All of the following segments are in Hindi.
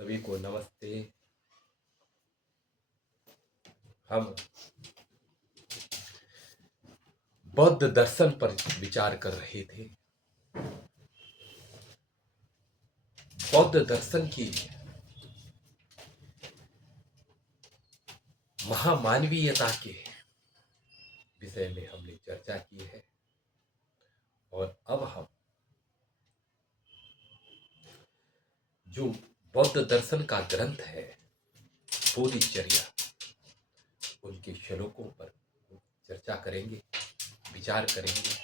सभी को नमस्ते। हम बौद्ध दर्शन पर विचार कर रहे थे। बौद्ध दर्शन की महामानवीयता के विषय में हमने चर्चा की है और अब हम जो बौद्ध दर्शन का ग्रंथ है बोधिचर्या, उनके श्लोकों पर चर्चा करेंगे, विचार करेंगे।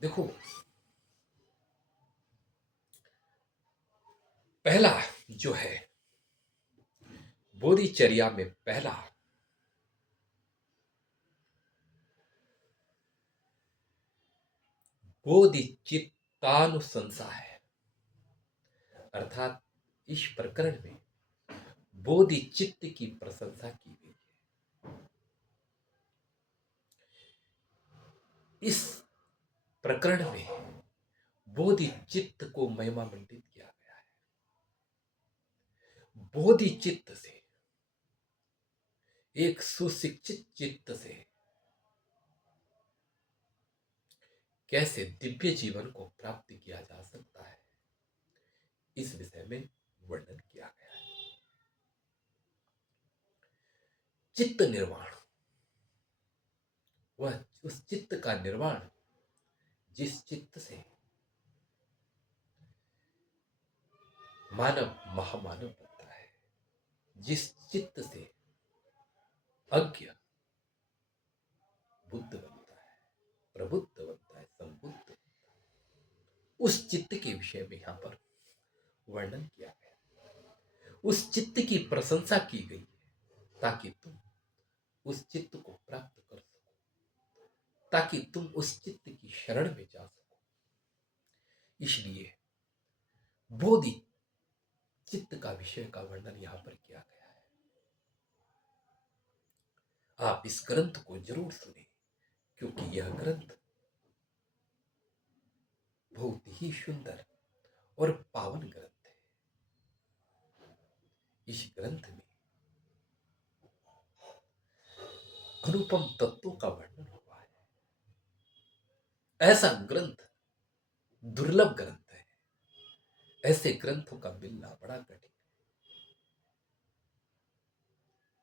देखो, पहला जो है बोधिचर्या में पहला बोधिचित्तानुशंसा है, अर्थात इस प्रकरण में बोधिचित्त की प्रशंसा की गई है। इस प्रकरण में बोधिचित्त को महिमा मंडित किया गया है। बोधिचित्त से, एक सुशिक्षित चित्त से कैसे दिव्य जीवन को प्राप्त किया जा सकता है, इस विषय में वर्णन किया गया है। चित्त निर्वाण, वह उस चित्त का निर्वाण जिस चित्त से मानव महामानव बनता है, जिस चित्त से अज्ञ बुद्ध बनता है, प्रबुद्ध बनता है, संबुद्ध बनता है, उस चित्त के विषय में यहां पर वर्णन किया गया। उस चित्त की प्रशंसा की गई है ताकि तुम उस चित्त को प्राप्त कर सको, ताकि तुम उस चित्त की शरण में जा सको। इसलिए बोधि चित्त का विषय का वर्णन यहां पर किया गया है। आप इस ग्रंथ को जरूर सुने, क्योंकि यह ग्रंथ बहुत ही सुंदर और पावन ग्रंथ है। इस ग्रंथ में अनुपम तत्वों का वर्णन हुआ है। ऐसा ग्रंथ दुर्लभ ग्रंथ है। ऐसे ग्रंथों का मिलना बड़ा कठिन है,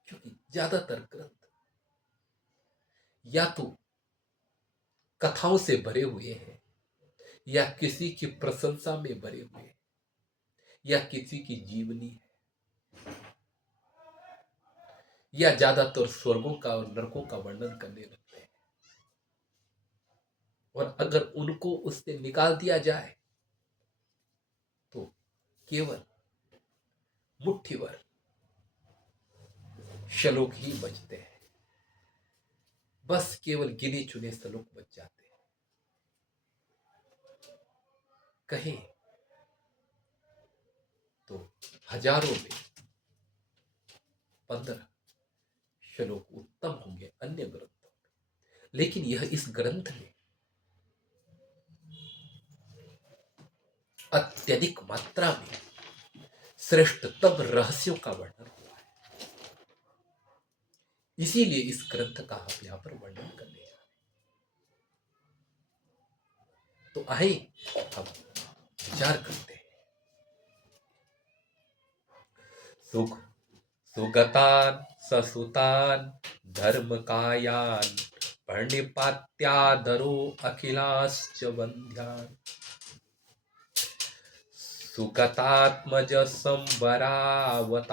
क्योंकि ज्यादातर ग्रंथ या तो कथाओं से भरे हुए हैं, या किसी की प्रशंसा में भरे हुए हैं, या किसी की जीवनी है, या ज्यादातर स्वर्गों का और नरकों का वर्णन करने लगते हैं। और अगर उनको उससे निकाल दिया जाए तो केवल मुट्ठी भर श्लोक ही बचते हैं। बस केवल गिने चुने श्लोक बच जाते हैं। कहें तो हजारों में 15 श्लोक उत्तम होंगे अन्य ग्रंथों में, लेकिन यह इस ग्रंथ में अत्यधिक मात्रा में श्रेष्ठतम रहस्यों का वर्णन हुआ है। इसीलिए इस ग्रंथ का हम यहां पर वर्णन करने जा रहे हैं। तो आइए हम विचार करते हैं। सुगतान ससुतान धर्म कायान प्रणिपात्यादरो अखिलाश्च वंध्यान सुगतात्मज संवरावतारम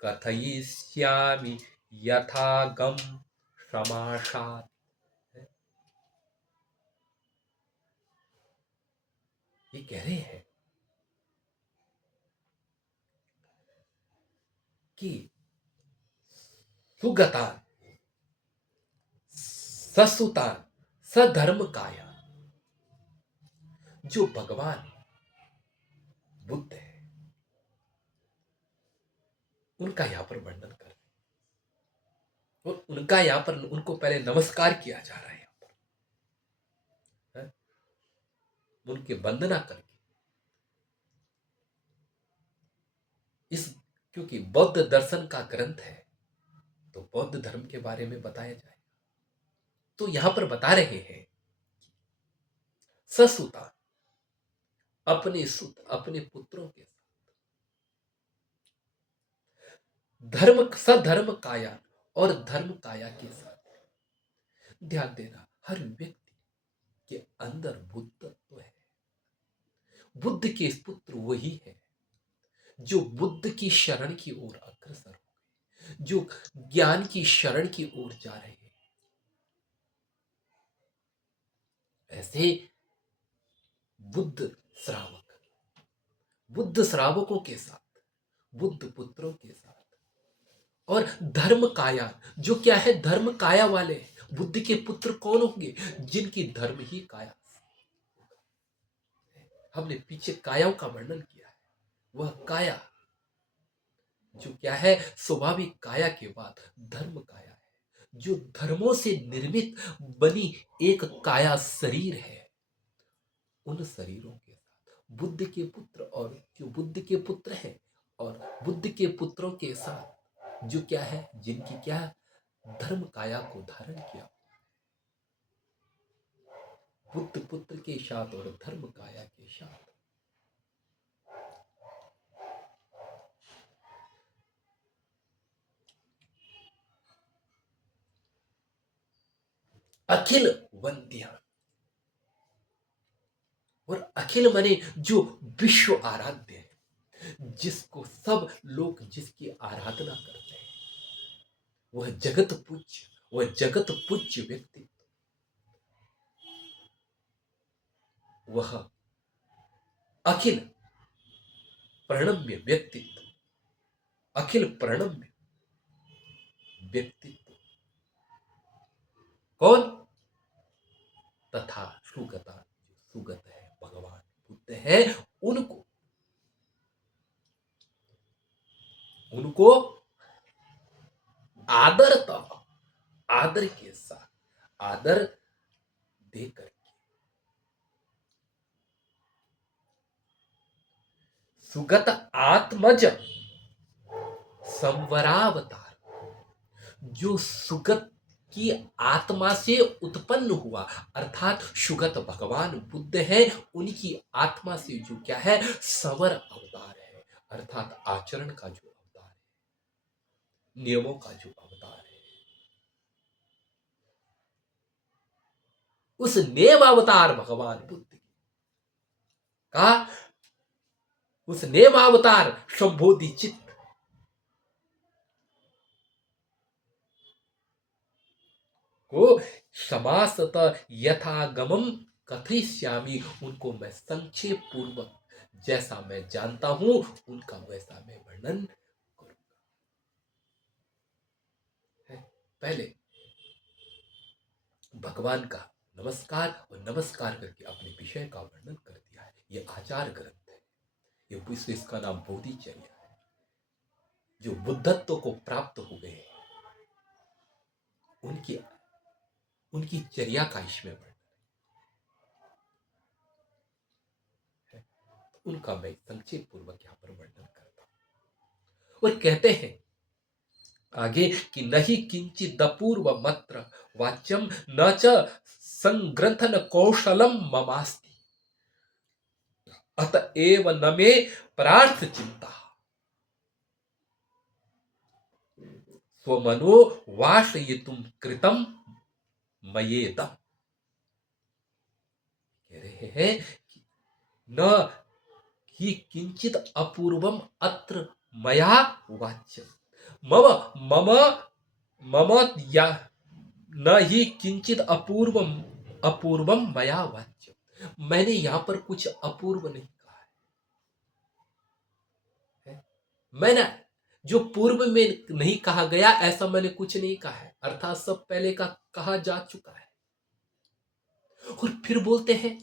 कथयिष्यामि यथागम समासात्। ये कह रहे हैं कि सुगतान ससुतान सधर्म काया, जो भगवान बुद्ध है उनका यहां पर वर्णन कर रहे हैं। और उनका यहां पर उनको पहले नमस्कार किया जा रहा है। यहां पर उनकी वंदना करके क्योंकि बौद्ध दर्शन का ग्रंथ है तो बौद्ध धर्म के बारे में बताया जाए। तो यहां पर बता रहे हैं ससुता अपने सुत अपने पुत्रों के धर्म सधर्म काया और धर्म काया के साथ ध्यान देना। हर व्यक्ति के अंदर बुद्धत्व है। बुद्ध के पुत्र वही है जो बुद्ध की शरण की ओर अग्रसर हो गए, जो ज्ञान की शरण की ओर जा रहे हैं। ऐसे बुद्ध श्रावक बुद्ध श्रावकों के साथ, बुद्ध पुत्रों के साथ और धर्म काया, जो क्या है धर्म काया वाले बुद्ध के पुत्र कौन होंगे? जिनकी धर्म ही काया। हमने पीछे कायाओं का वर्णन किया है। वह काया जो क्या है स्वाभाविक काया के बाद धर्म काया है, जो धर्मों से निर्मित बनी एक काया शरीर है। उन शरीरों के साथ बुद्ध के पुत्र और जो बुद्ध के पुत्र हैं और बुद्ध के पुत्रों के साथ जो क्या है जिनकी क्या धर्म काया को धारण किया, बुद्ध पुत्र के साथ और धर्म काया के साथ अखिल वंद्य। और अखिल माने जो विश्व आराध्य है, जिसको सब लोग जिसकी आराधना करते हैं, वह जगत पूज्य, वह जगत पूज्य व्यक्ति, वह अखिल प्रणम्य व्यक्तित्व, अखिल प्रणम्य व्यक्तित्व कौन? तथा सुगता, सुगत है भगवान बुद्ध है, उनको उनको आदरता, आदर के साथ आदर देकर सुगत आत्मज संवरावतार, जो सुगत की आत्मा से उत्पन्न हुआ, अर्थात सुगत भगवान बुद्ध है, उनकी आत्मा से जो क्या है संवर अवतार है, अर्थात आचरण का जो अवतार है, नियमों का जो अवतार है, उस नेम अवतार भगवान बुद्ध का, उस नेम अवतार संबोधि चित्त को समासत यथागमम कथयिष्यामि, उनको मैं संक्षेप पूर्वक जैसा मैं जानता हूं उनका वैसा मैं वर्णन करूंगा। पहले भगवान का नमस्कार और नमस्कार करके अपने विषय का वर्णन कर दिया है। यह आचार ग्रंथ है, ये विश्व इसका नाम बोधिचर्या है। जो बुद्धत्व को प्राप्त हो गए उनकी उनकी चर्या का इसमें वर्णन है, उनका मैं संक्षेप पूर्वक यहां पर वर्णन करता हूं। और कहते हैं आगे कि नहीं किंचित दपूर्व मत्र वाच्यम न च संग्रंथन कौशलम ममास्ति, अतएव न मे प्रार्थ चिंता, स्वमनो वाशयितुम कृतम मयेदम। कह रहे हैं कि न ही किंचित अपूर्वम अत्र मया वाच्यम, मम मम मम या न ही किंचित अपूर्वम अपूर्वम मया वाच्यम, मैंने यहां पर कुछ अपूर्व नहीं कहा है। मैंने जो पूर्व में नहीं कहा गया ऐसा मैंने कुछ नहीं कहा है, अर्थात सब पहले का कहा जा चुका है। और फिर बोलते हैं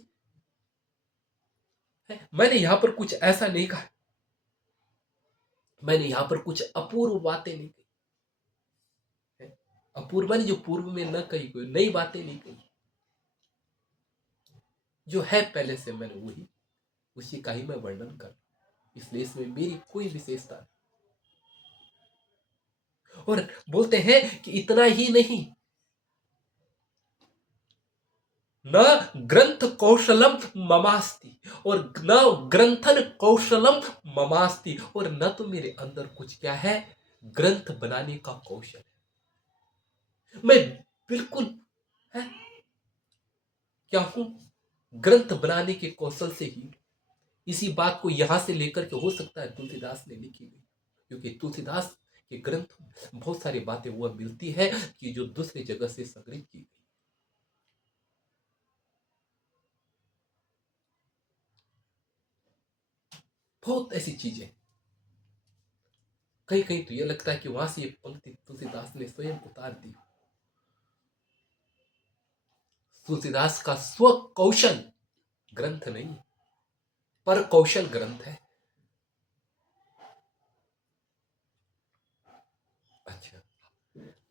मैंने यहां पर कुछ ऐसा नहीं कहा, मैंने यहां पर कुछ अपूर्व बातें नहीं कही है। अपूर्व ने जो पूर्व में न कही, कोई नई बातें नहीं कही, जो है पहले से मैंने वही उसी का ही मैं वर्णन कर, इसलिए इसमें मेरी कोई विशेषता नहीं। और बोलते हैं कि इतना ही नहीं, न ग्रंथ कौशलम ममास्ति, और न ग्रंथन कौशलम ममास्ति, और न तो मेरे अंदर कुछ क्या है, ग्रंथ बनाने का कौशल है। मैं बिल्कुल है क्या हूं, ग्रंथ बनाने के कौशल से ही। इसी बात को यहां से लेकर के हो सकता है तुलसीदास ने लिखी गई, क्योंकि तुलसीदास के ग्रंथ में बहुत सारी बातें वह मिलती है कि जो दूसरी जगह से संग्रहित की गई। बहुत ऐसी चीजें, कहीं कहीं तो यह लगता है कि वहां से ये पंक्ति तुलसीदास ने स्वयं उतार दी। तुलसीदास का स्व कौशल ग्रंथ नहीं, पर कौशल ग्रंथ है। अच्छा,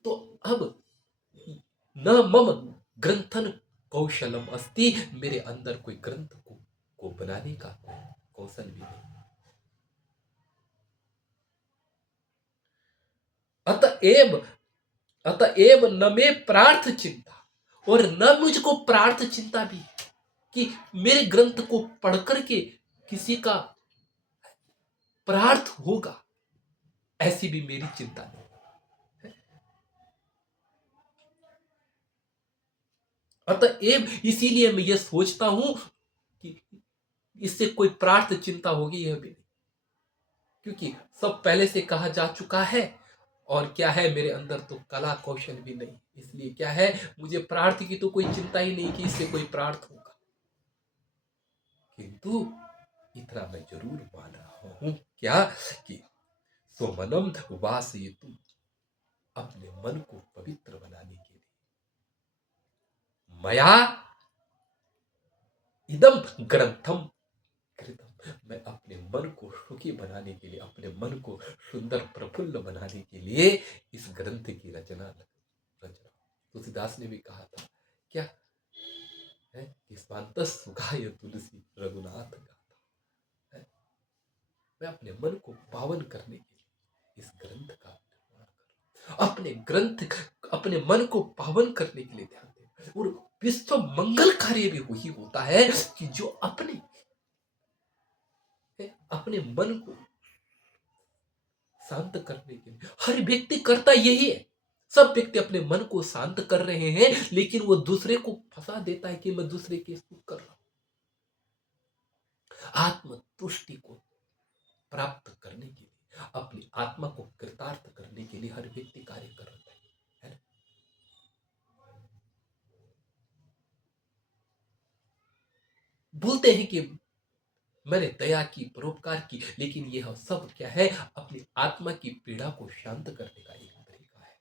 तो अब न मम ग्रंथन कौशलम अस्ति, मेरे अंदर कोई ग्रंथ को बनाने का कौशल भी नहीं। अतएव अतएव न में प्रार्थ चिंता, और न मुझको प्रार्थ चिंता भी कि मेरे ग्रंथ को पढ़ करके किसी का प्रार्थ होगा, ऐसी भी मेरी चिंता नहीं। अतएव इसीलिए मैं ये सोचता हूं कि इससे कोई प्रार्थ चिंता होगी यह भी नहीं, क्योंकि सब पहले से कहा जा चुका है। और क्या है, मेरे अंदर तो कला कौशल भी नहीं, इसलिए क्या है, मुझे प्रार्थ की तो कोई चिंता ही नहीं कि इससे कोई प्रार्थ होगा। किंतु इतना मैं जरूर मान रहा हूं क्या, कि स्वमनम वासयतु, अपने मन को पवित्र बनाने के लिए मया इदम ग्रंथम कृतम, मैं अपने मन को सुखी बनाने के लिए, अपने मन को सुंदर प्रफुल्ल बनाने के लिए इस ग्रंथ की रचना रच रहा हूं। तुलसीदास ने भी कहा था क्या है कि स्वांत सुखाय तुलसी रघुनाथ गाथा है। मैं अपने मन को पावन करने के लिए इस ग्रंथ का निर्माण कर रहा हूं। अपने मन को पावन करने के लिए ध्यान दें, और विश्व मंगल कार्य भी वही होता है कि जो अपने मन को शांत करने के लिए, हर व्यक्ति करता यही है। सब व्यक्ति अपने मन को शांत कर रहे हैं, लेकिन वो दूसरे को फंसा देता है कि मैं दूसरे के सुख कर रहा हूं। आत्म तुष्टि को प्राप्त करने के लिए, अपनी आत्मा को कृतार्थ करने के लिए हर व्यक्ति कार्य कर रहा है ना? बोलते हैं कि मैंने दया की, परोपकार की, लेकिन यह सब क्या है, अपनी आत्मा की पीड़ा को शांत करने का एक तरीका है।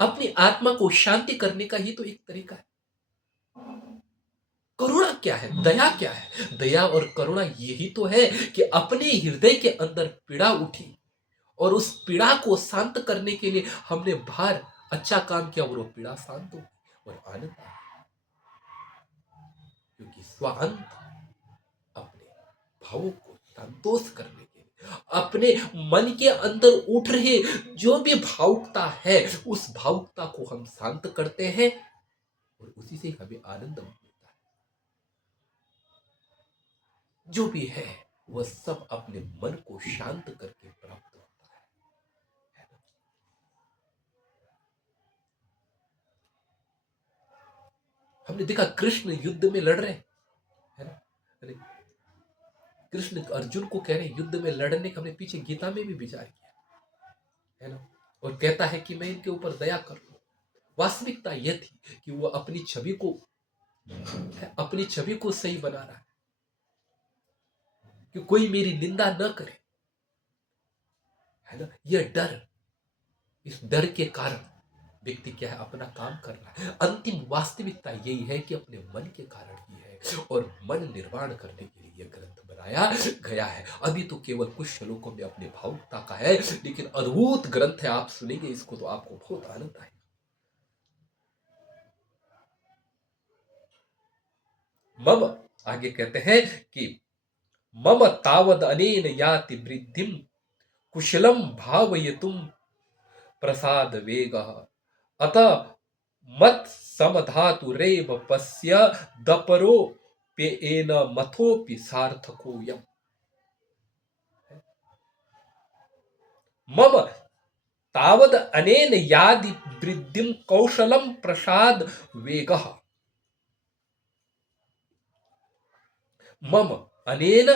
अपनी आत्मा को शांति करने का ही तो एक तरीका है। करुणा क्या है, दया क्या है, दया और करुणा यही तो है कि अपने हृदय के अंदर पीड़ा उठी, और उस पीड़ा को शांत करने के लिए हमने बाहर अच्छा काम किया, और वो पीड़ा शांत हो और आनंद आ, क्योंकि स्वांत अपने भावों को संतोष करने के लिए, अपने मन के अंदर उठ रहे जो भी भावुकता है, उस भावुकता को हम शांत करते हैं, और उसी से हमें आनंद मिलता है। जो भी है वह सब अपने मन को शांत करके प्राप्त होता है ना? हमने देखा कृष्ण युद्ध में लड़ रहे हैं, है ना? अरे, कृष्ण अर्जुन को कह रहे हैं युद्ध में लड़ने का, हमने पीछे गीता में भी विचार किया है ना, और कहता है कि मैं इनके ऊपर दया कर लूं। वास्तविकता यह थी कि वो अपनी छवि को सही बना रहा है, कि कोई मेरी निंदा न करे, है ना? यह डर, इस डर के कारण व्यक्ति क्या है, अपना काम कर रहा है। अंतिम वास्तविकता यही है कि अपने मन के कारण ही है, और मन निर्माण करने के लिए यह ग्रंथ बनाया गया है। अभी तो केवल कुछ श्लोकों में अपने भावुकता का है, लेकिन अद्भुत ग्रंथ है। आप सुनेंगे इसको तो आपको बहुत आनंद आएगा। मम, आगे कहते हैं कि मम तावद अनेन याति वृद्धिम कुशलम भावयितुम प्रसाद वेगः अतः मत समधातुरेव पश्य दपरो पेन मथोपि सार्थकोऽयम्। मम तावद अनेन यादि वृद्धिम कौशलम प्रसाद वेगः। मम अनेन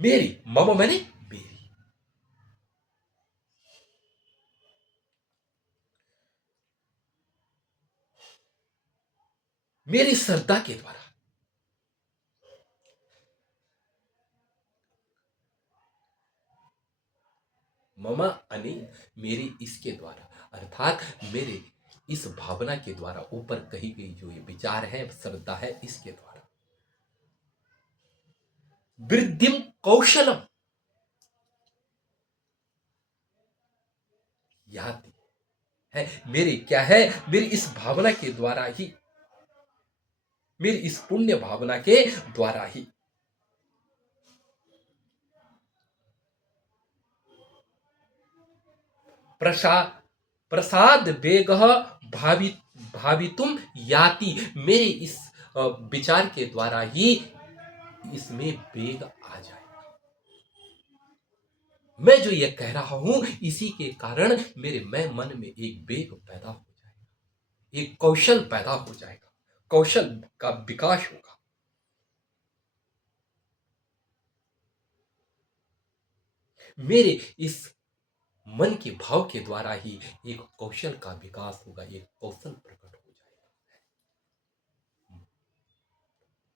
मेरी, मम मैंने मेरी, मेरी श्रद्धा के द्वारा, मम अनेन मेरी इसके द्वारा, अर्थात मेरे इस भावना के द्वारा, ऊपर कही गई जो ये विचार है, श्रद्धा है, इसके द्वारा वृद्धिम कौशलम याति है, मेरी क्या है, मेरी इस भावना के द्वारा ही, मेरी इस पुण्य भावना के द्वारा ही प्रसाद वेग भावितुम याति, मेरे इस विचार के द्वारा ही इसमें वेग आ जाएगा। मैं जो ये कह रहा हूं इसी के कारण मेरे मन में एक वेग पैदा हो जाएगा, एक कौशल पैदा हो जाएगा, कौशल का विकास होगा। मेरे इस मन के भाव के द्वारा ही एक कौशल का विकास होगा, एक कौशल प्रकट हो जाएगा।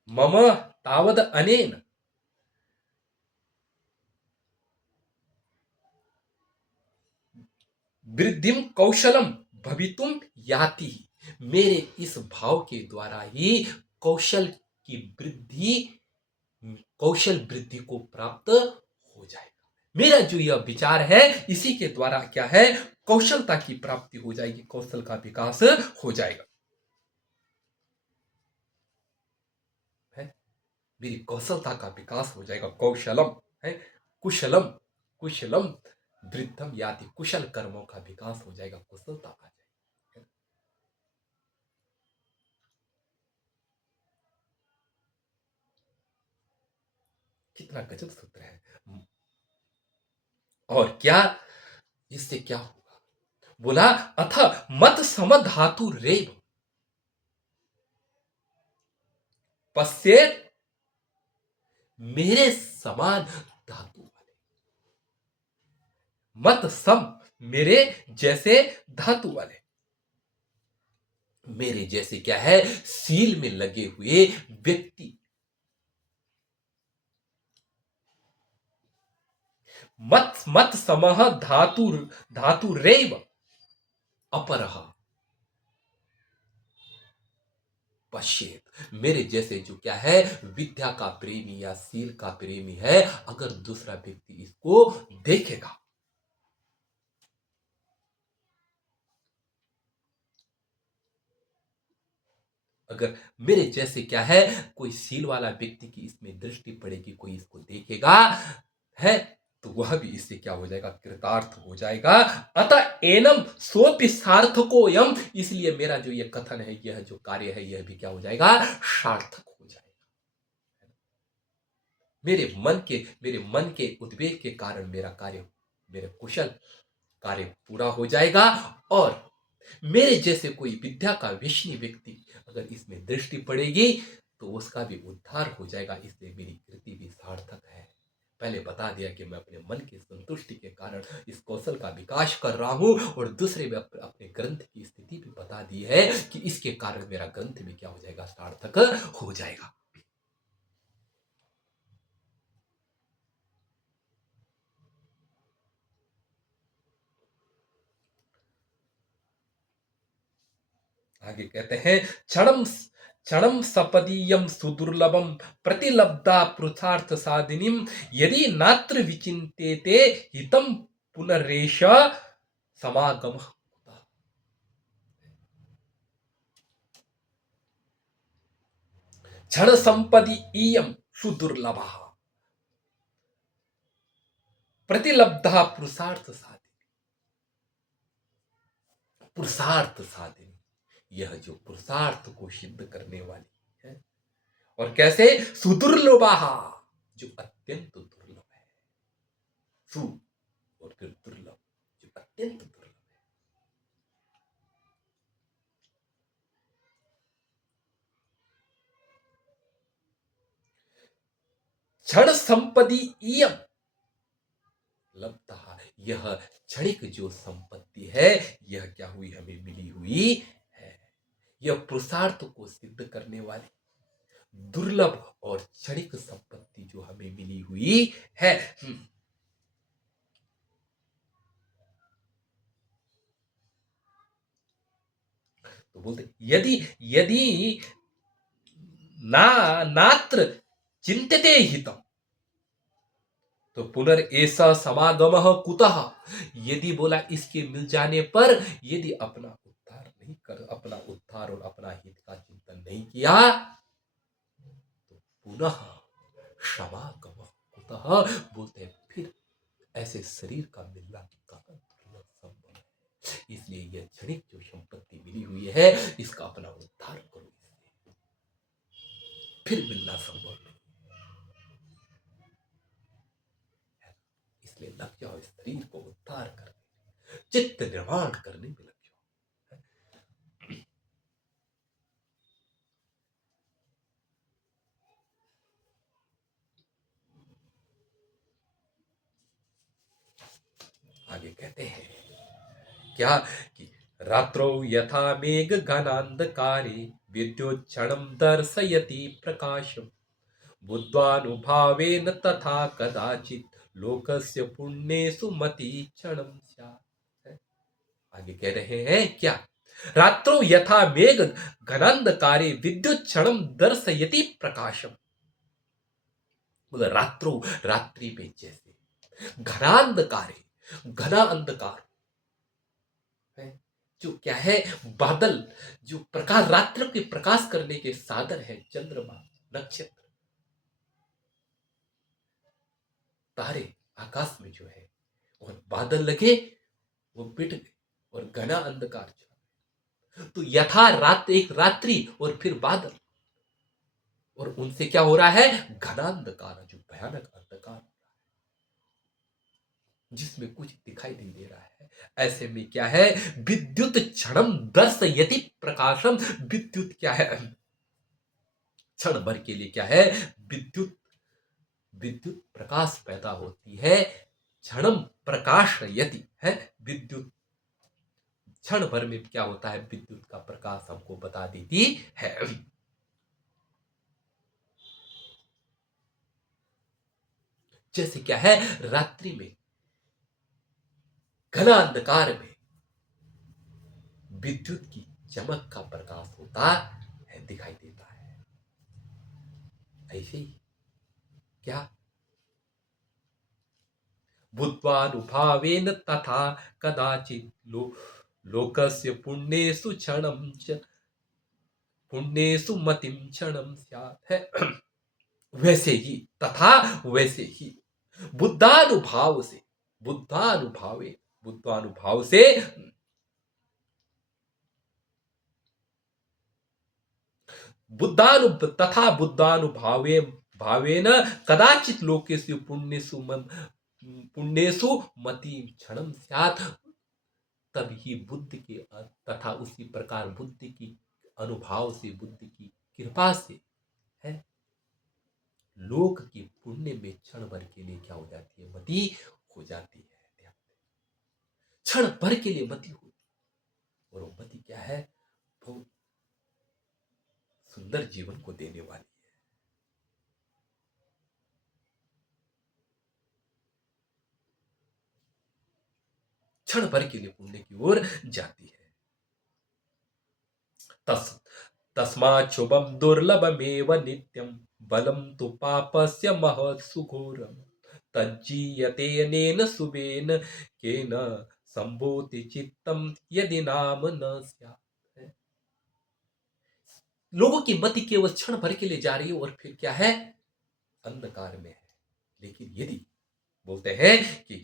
मम तावद अनेन वृद्धिम कौशलम भवितुम याति, मेरे इस भाव के द्वारा ही कौशल की वृद्धि, कौशल वृद्धि को प्राप्त हो जाएगा। मेरा जो यह विचार है इसी के द्वारा क्या है, कौशलता की प्राप्ति हो जाएगी, कौशल का विकास हो जाएगा। है मेरी कौशलता का विकास हो जाएगा, कौशलम है, कुशलम, कुशलम वृद्धम याति, कुशल कर्मों का विकास हो जाएगा, कुशलता आ जाएगी। कितना गजब सूत्र है। और क्या, इससे क्या होगा, बोला अथ मत सम धातु रेव पश्चेत, मेरे समान धातु वाले, मत सम मेरे जैसे धातु वाले, मेरे जैसे क्या है, सील में लगे हुए व्यक्ति, मत मत समह धातु धातु रेव अपरह पश्चेत, मेरे जैसे जो क्या है, विद्या का प्रेमी या सील का प्रेमी है, अगर दूसरा व्यक्ति इसको देखेगा, अगर मेरे जैसे क्या है, कोई सील वाला व्यक्ति की इसमें दृष्टि पड़ेगी, कोई इसको देखेगा है, तो वह भी इससे क्या हो जाएगा, कृतार्थ हो जाएगा। अतः एनम सोपि सार्थको यम, इसलिए मेरा जो ये कथन है, यह जो कार्य है, यह भी क्या हो जाएगा, सार्थक हो जाएगा। मेरे मन के उद्वेग के कारण मेरा कार्य, मेरे कुशल कार्य पूरा हो जाएगा, और मेरे जैसे कोई विद्या का विष्णु व्यक्ति अगर इसमें दृष्टि पड़ेगी तो उसका भी उद्धार हो जाएगा, इसलिए मेरी कृति भी सार्थक है। पहले बता दिया कि मैं अपने मन की संतुष्टि के कारण इस कौशल का विकास कर रहा हूं, और दूसरे में अपने ग्रंथ की स्थिति भी बता दी है कि इसके कारण मेरा ग्रंथ भी क्या हो जाएगा, सार्थक हो जाएगा। आगे कहते हैं, क्षणम क्षणम सपदीयम सुदुर्लभम प्रतिलब्धा पुरुषार्थ साधिनीम यदि नात्र विचिंतेते हितम पुनरेष समागम। क्षण संपदि इयं सुदुर्लभः प्रतिलब्धा पुरुषार्थ साधिनी। पुरुषार्थ साधिनी, यह जो पुरुषार्थ को सिद्ध करने वाली है। और कैसे? सुदुर्लभः, जो अत्यंत दुर्लभ है। सु और फिर दुर्लभ, जो अत्यंत दुर्लभ है। क्षण संपदि इयं लब्धः, यह क्षणिक जो संपत्ति है, यह क्या हुई? हमें मिली हुई है। यह पुरुषार्थ को सिद्ध करने वाली दुर्लभ और क्षणिक संपत्ति जो हमें मिली हुई है। तो बोलते यदि यदि ना नात्र चिंतते हितम, तो पुनर्एषा समागमः कुतः। यदि बोला इसके मिल जाने पर यदि अपना उद्धार नहीं कर, अपना उद्धार और अपना हित का चिंतन नहीं किया, तो पुनः समागमः कुतः, बोलते हैं फिर ऐसे शरीर का मिलना कहाँ दुर्लभ संभव है। इसलिए यह क्षणिक जो संपत्ति मिली हुई है, इसका अपना उद्धार करो, फिर मिलना संभव नहीं। इसलिए लग जाओ इस शरीर को उद्धार करने, चित्त निर्माण करने में लग जाओ। आगे कहते हैं क्या कि रात्रौ यथा मेघ घनांधकारे विद्युच्छणं दर्शयति प्रकाशम् बुद्ध्वानुभावेन तथा कदाचित् लोकस्य पुण्येषु मति क्षणं स्यात्। आगे कह रहे हैं क्या? रात्रौ यथा मेघ घनांधकारे विद्युच्छणं दर्शयति प्रकाशम्। बोला रात्रो, रात्रि में जैसे घनांधकारे, घना अंधकार है, जो क्या है? बादल, जो प्रकाश, रात्र के प्रकाश करने के साधन है, चंद्रमा, नक्षत्र, तारे आकाश में जो है, और बादल लगे वो मिट गए और घना अंधकार छा, तो यथा रात, एक रात्रि और फिर बादल, और उनसे क्या हो रहा है? घना अंधकार, जो भयानक अंधकार जिसमें कुछ दिखाई नहीं दे रहा है। ऐसे में क्या है? विद्युत क्षणम दर्शयति प्रकाशम। विद्युत क्या है? क्षण भर के लिए क्या है? विद्युत, विद्युत प्रकाश पैदा होती है। क्षणम प्रकाशयति है विद्युत, क्षण भर में क्या होता है? विद्युत का प्रकाश हमको बता देती है। जैसे क्या है? रात्रि में घना अंधकार में विद्युत की चमक का प्रकाश होता है, दिखाई देता है। ऐसे ही क्या? बुद्ध्वानुभावेन तथा कदाचित् लोकस्य पुण्येषु क्षणं च पुण्येषु मतिं क्षणं स्यात् है। वैसे ही, तथा वैसे ही, बुद्धानुभाव से, बुद्धानुभावे, बुद्धानुभाव से, बुद्धानु तथा बुद्धानुभावे भावेन कदाचित लोकेषु पुण्येषु मति क्षणम स्यात्। तभी बुद्धि के, तथा उसी प्रकार बुद्धि की अनुभाव से, बुद्धि की कृपा से है, लोक की पुण्य में क्षण भर के लिए क्या हो जाती है? मति हो जाती है। क्षण भर के लिए मति होती है, और वो मति क्या है? बहुत सुंदर जीवन को देने वाली है। क्षण भर के लिए पुण्य की ओर जाती है। तस्मात् शुभम दुर्लभमेव नित्यम बलम तो पापस्य महत् सुघोरम। तज्जीयते अनेन सुबेन केन संभूति चित्तम यदि नाम न स्यात्। लोगों की मति केवल क्षण भर के लिए जा रही है और फिर क्या है, अंधकार में है। लेकिन यदि बोलते हैं कि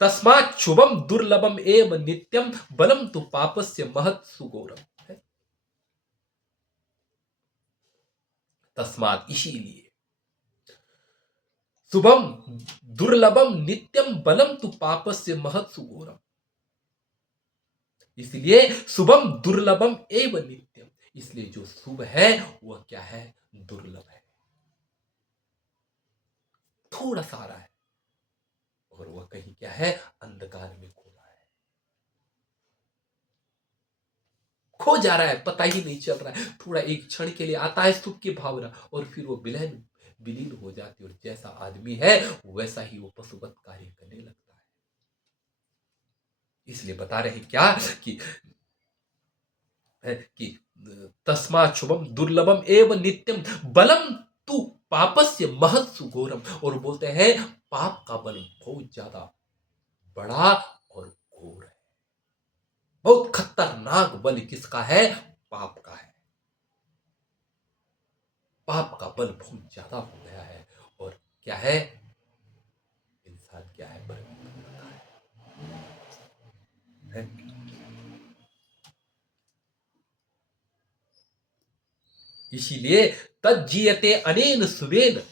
तस्मात् शुभम दुर्लभम एव नित्यम बलम तु पापस्य महत् सुगोरम है। तस्मात् इसीलिए शुभम दुर्लभम नित्यम बलम तु पापस्य महत् सुगोरम, इसलिए शुभम दुर्लभम एव नित्यम, इसलिए जो शुभ है वह क्या है, दुर्लभ है, थोड़ा सा रहा है और वह कहीं क्या है, अंधकार में खो रहा है, खो जा रहा है, पता ही नहीं चल रहा है। थोड़ा एक क्षण के लिए आता है सुख की भावना और फिर वो विलीन हो जाती है और जैसा आदमी है वैसा ही वो पशुवत कार्य करने लगता है। इसलिए बता रहे क्या कि तस्मात् शुभम दुर्लभम एवं नित्यम बलम तु पापस्य महत् सुघोरम, और बोलते हैं पाप का बल बहुत ज्यादा बड़ा और घोर है। बहुत खतरनाक बल किसका है, पाप का है। पाप का बल बहुत ज्यादा हो गया है और क्या है, इंसान क्या है, बर्बाद होता है। इसीलिए तज्जीयते अनेन सुवेन,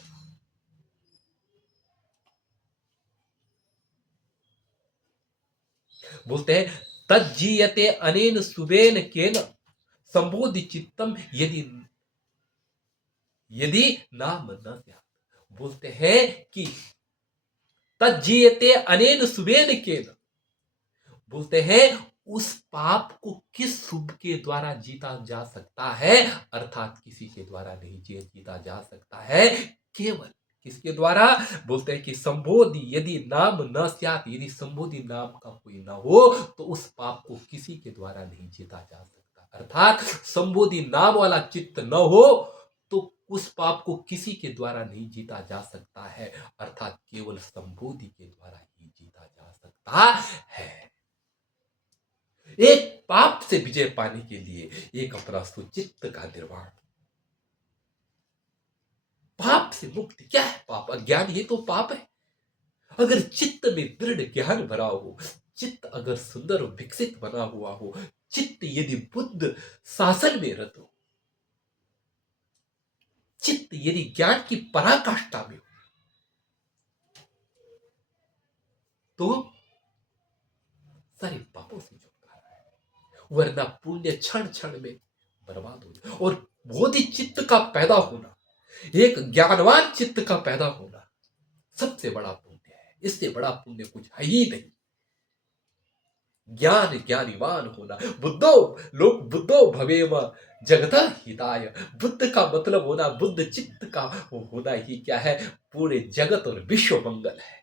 बोलते हैं तज्जीयते अनेन सुवेन केन संबोधि चित्तम यदि यदि नाम न स्यात्। बोलते हैं कि तज्जीयते अनेन सुवेन केन, बोलते हैं उस पाप को किस शुभ के द्वारा जीता जा सकता है, अर्थात किसी के द्वारा नहीं जीता जा सकता है, केवल किसके द्वारा, बोलते हैं कि संबोधि यदि नाम न स्यात्, यदि संबोधि नाम का कोई ना हो तो उस पाप को किसी के द्वारा नहीं जीता जा सकता। अर्थात संबोधि नाम वाला चित्त न हो तो उस पाप को किसी के द्वारा नहीं जीता जा सकता है, अर्थात केवल संबोधि के द्वारा ही जीता जा सकता है। एक पाप से विजय पाने के लिए एक अपना सुचित्त का निर्माण, पाप से मुक्ति। क्या है पाप, अज्ञान, ये तो पाप है। अगर चित्त में दृढ़ ज्ञान भरा हो, चित्त अगर सुंदर और विकसित बना हुआ हो, चित्त यदि बुद्ध शासन में रत हो, चित्त यदि ज्ञान की पराकाष्ठा में हो, तो सारे पापों से छुटकारा है, वरना पुण्य क्षण क्षण में बर्बाद हो जाए। और बोधि चित्त का पैदा होना, एक ज्ञानवान चित्त का पैदा होना सबसे बड़ा पुण्य है। इससे बड़ा पुण्य कुछ है ही नहीं। ज्ञान ज्ञानीवान होना, बुद्धो लोग बुद्धो भवेम जगत हिताय, बुद्ध का मतलब होना, बुद्ध चित्त का होना ही क्या है, पूरे जगत और विश्व मंगल है।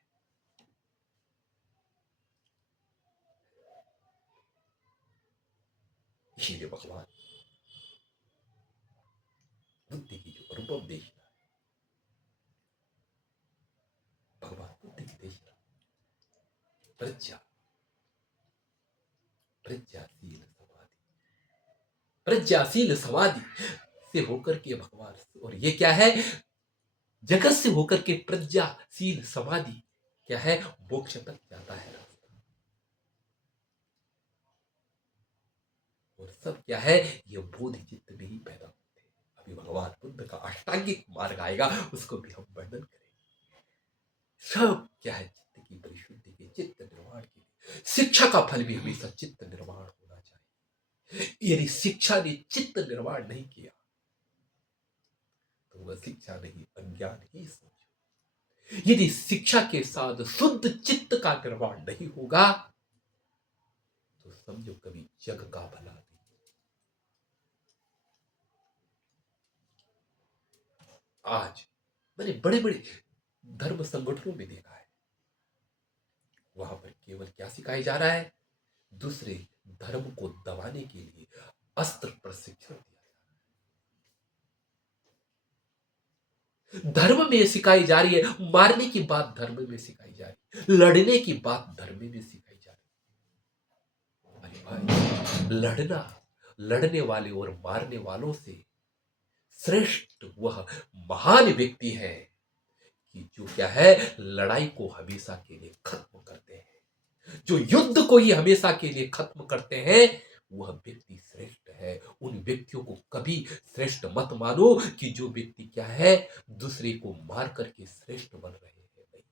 इसीलिए भगवान बुद्धि की जो अनुपम देशना, भगवान बुद्धि की देशना, प्रज्ञा, प्रज्ञाशील समाधि, प्रज्ञाशील समाधि से होकर के भगवान, और ये क्या है, जगत से होकर के प्रज्ञाशील समाधि क्या है, मोक्ष तक जाता है रास्ता। और सब क्या है, ये बोधि चित्त में ही पैदा होते हैं। अभी भगवान बुद्ध का अष्टांगिक मार्ग आएगा, उसको भी हम वर्णन करेंगे। सब क्या है, चित्त की परिशुद्धि के, चित्त निर्माण के लिए शिक्षा का फल भी हमेशा चित्त निर्माण होना चाहिए। यदि शिक्षा ने चित्त निर्माण नहीं किया तो वह शिक्षा नहीं, अज्ञान ही समझो। यदि शिक्षा के साथ शुद्ध चित्त का निर्माण नहीं होगा तो समझो कभी जग का भला नहीं। आज मैंने बड़े बड़े धर्म संगठनों में देखा है, वहां पर केवल क्या सिखाया जा रहा है, दूसरे धर्म को दबाने के लिए अस्त्र प्रशिक्षण दिया जा रहा है। धर्म में सिखाई जा रही है। मारने की बात धर्म में सिखाई जा रही है, लड़ने की बात धर्म में सिखाई जा रही है। अरे भाई, लड़ना, लड़ने वाले और मारने वालों से श्रेष्ठ वह महान व्यक्ति है कि जो क्या है, लड़ाई को हमेशा के लिए खत्म करते हैं, जो युद्ध को ही हमेशा के लिए खत्म करते हैं, वह व्यक्ति श्रेष्ठ है। उन व्यक्तियों को कभी श्रेष्ठ मत मानो कि जो व्यक्ति क्या है, दूसरे को मार करके श्रेष्ठ बन रहे हैं। नहीं,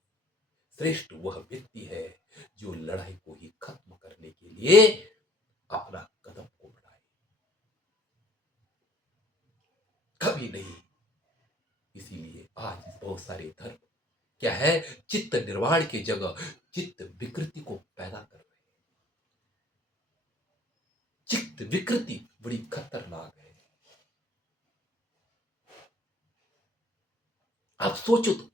श्रेष्ठ वह व्यक्ति है जो लड़ाई को ही खत्म करने के लिए अपना कदम को बढ़ाए, कभी नहीं। इसीलिए आज बहुत सारे धर्म क्या है, चित्त निर्वाण की जगह चित्त विकृति को पैदा कर रहे हैं। चित्त विकृति बड़ी खतरनाक है। आप सोचो तो,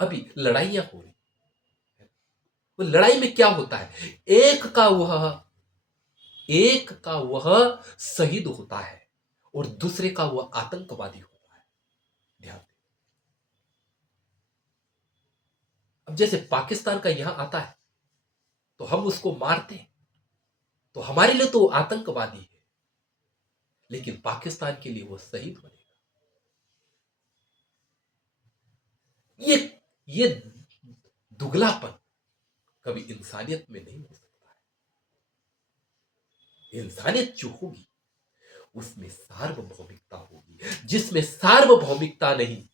अभी लड़ाइयां हो रही, वो लड़ाई में क्या होता है, एक का वह शहीद होता है और दूसरे का वह आतंकवादी होता है। ध्यान दें। अब जैसे पाकिस्तान का यहां आता है तो हम उसको मारते हैं, तो हमारे लिए तो आतंकवादी है, लेकिन पाकिस्तान के लिए वो शहीद बनेगा। ये ये दुगलापन कभी इंसानियत में नहीं हो सकता है। इंसानियत जो होगी उसमें सार्वभौमिकता होगी, जिसमें सार्वभौमिकता नहीं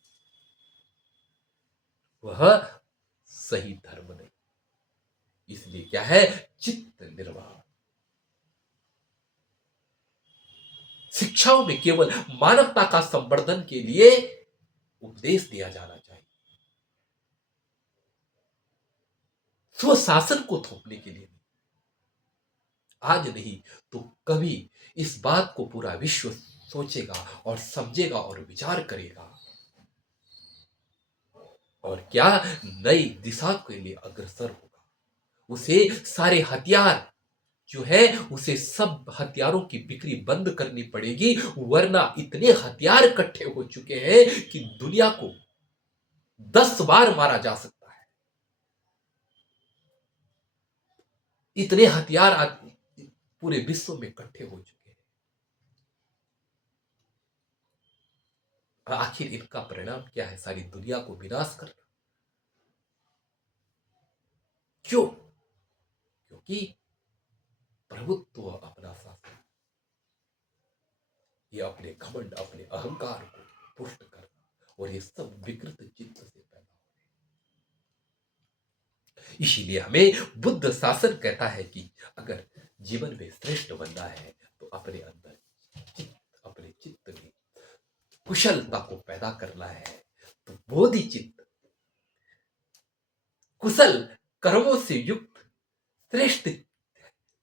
वह सही धर्म नहीं। इसलिए क्या है, चित्त निर्वाण। शिक्षाओं में केवल मानवता का संवर्धन के लिए उपदेश दिया जाना चाहिए, स्वशासन को थोपने के लिए नहीं। आज नहीं तो कभी इस बात को पूरा विश्व सोचेगा और समझेगा और विचार करेगा, और क्या नई दिशा के लिए अग्रसर होगा। उसे सारे हथियार जो है, उसे सब हथियारों की बिक्री बंद करनी पड़ेगी, वरना इतने हथियार इकट्ठे हो चुके हैं कि दुनिया को 10 बार मारा जा सकता है। इतने हथियार आज पूरे विश्व में इकट्ठे हो चुके हैं। आखिर इनका परिणाम क्या है, सारी दुनिया को विनाश करना। क्यों? क्योंकि प्रभुत्व, अपना शासन, ये अपने घमंड, अपने अहंकार को पुष्ट करना, और ये सब विकृत चित्त से पैदा होते हैं। इसीलिए हमें बुद्ध शासन कहता है कि अगर जीवन में श्रेष्ठ बनना है तो अपने अंदर अपने चित्त में कुशलता को पैदा करना है। तो बोधि चित्त कुशल कर्मों से युक्त, श्रेष्ठ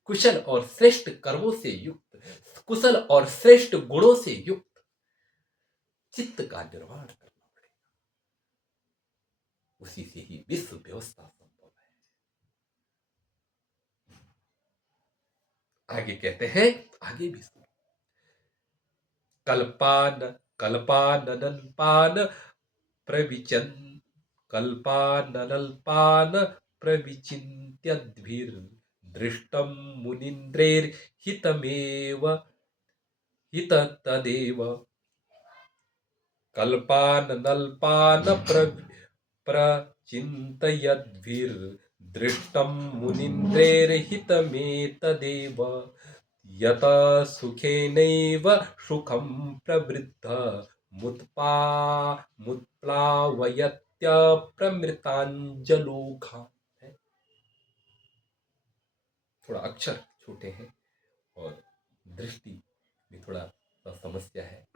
कुशल और श्रेष्ठ कर्मों से युक्त, कुशल और श्रेष्ठ गुणों से युक्त चित्त का निर्माण करना पड़ेगा। उसी से ही विश्व व्यवस्था संभव है। आगे कहते हैं, आगे भी सुनो। कल्पाननल्पान प्रविचन कल्पाननल्पान प्रविचिन्त्यद्भिर्दृष्टं मुनीन्द्रैर्हितमेव हिततदेव। कल्पाननल्पान प्रचिन्तयद्भिर्दृष्टं मुनीन्द्रैर्हितमेतदेव। यत सुखेनैव सुखं प्रवृद्ध मुत्प्लावयत्यप्रमृताञ्जलोघा। थोड़ा अक्षर छोटे हैं और दृष्टि में थोड़ा समस्या है।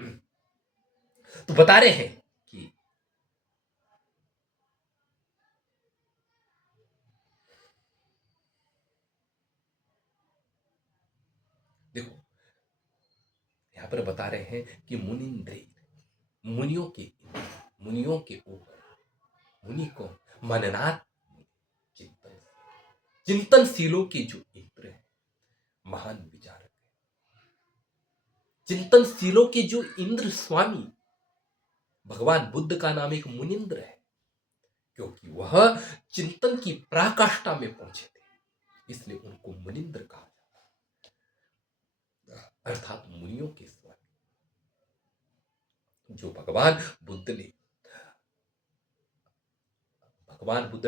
तो बता रहे हैं कि देखो, यहां पर बता रहे हैं कि मुनिंद्र, मुनियों के ऊपर, मुनि को मननाथ, चिंतन चिंतनशीलों के जो इंद्र है, महान विचारक है, चिंतनशीलों के जो इंद्र स्वामी, भगवान बुद्ध का नाम एक मुनिंद्र है, क्योंकि वह चिंतन की पराकाष्ठा में पहुंचे थे, इसलिए उनको मुनिंद्र कहा जाता है, अर्थात मुनियों के स्वामी। जो भगवान बुद्ध ने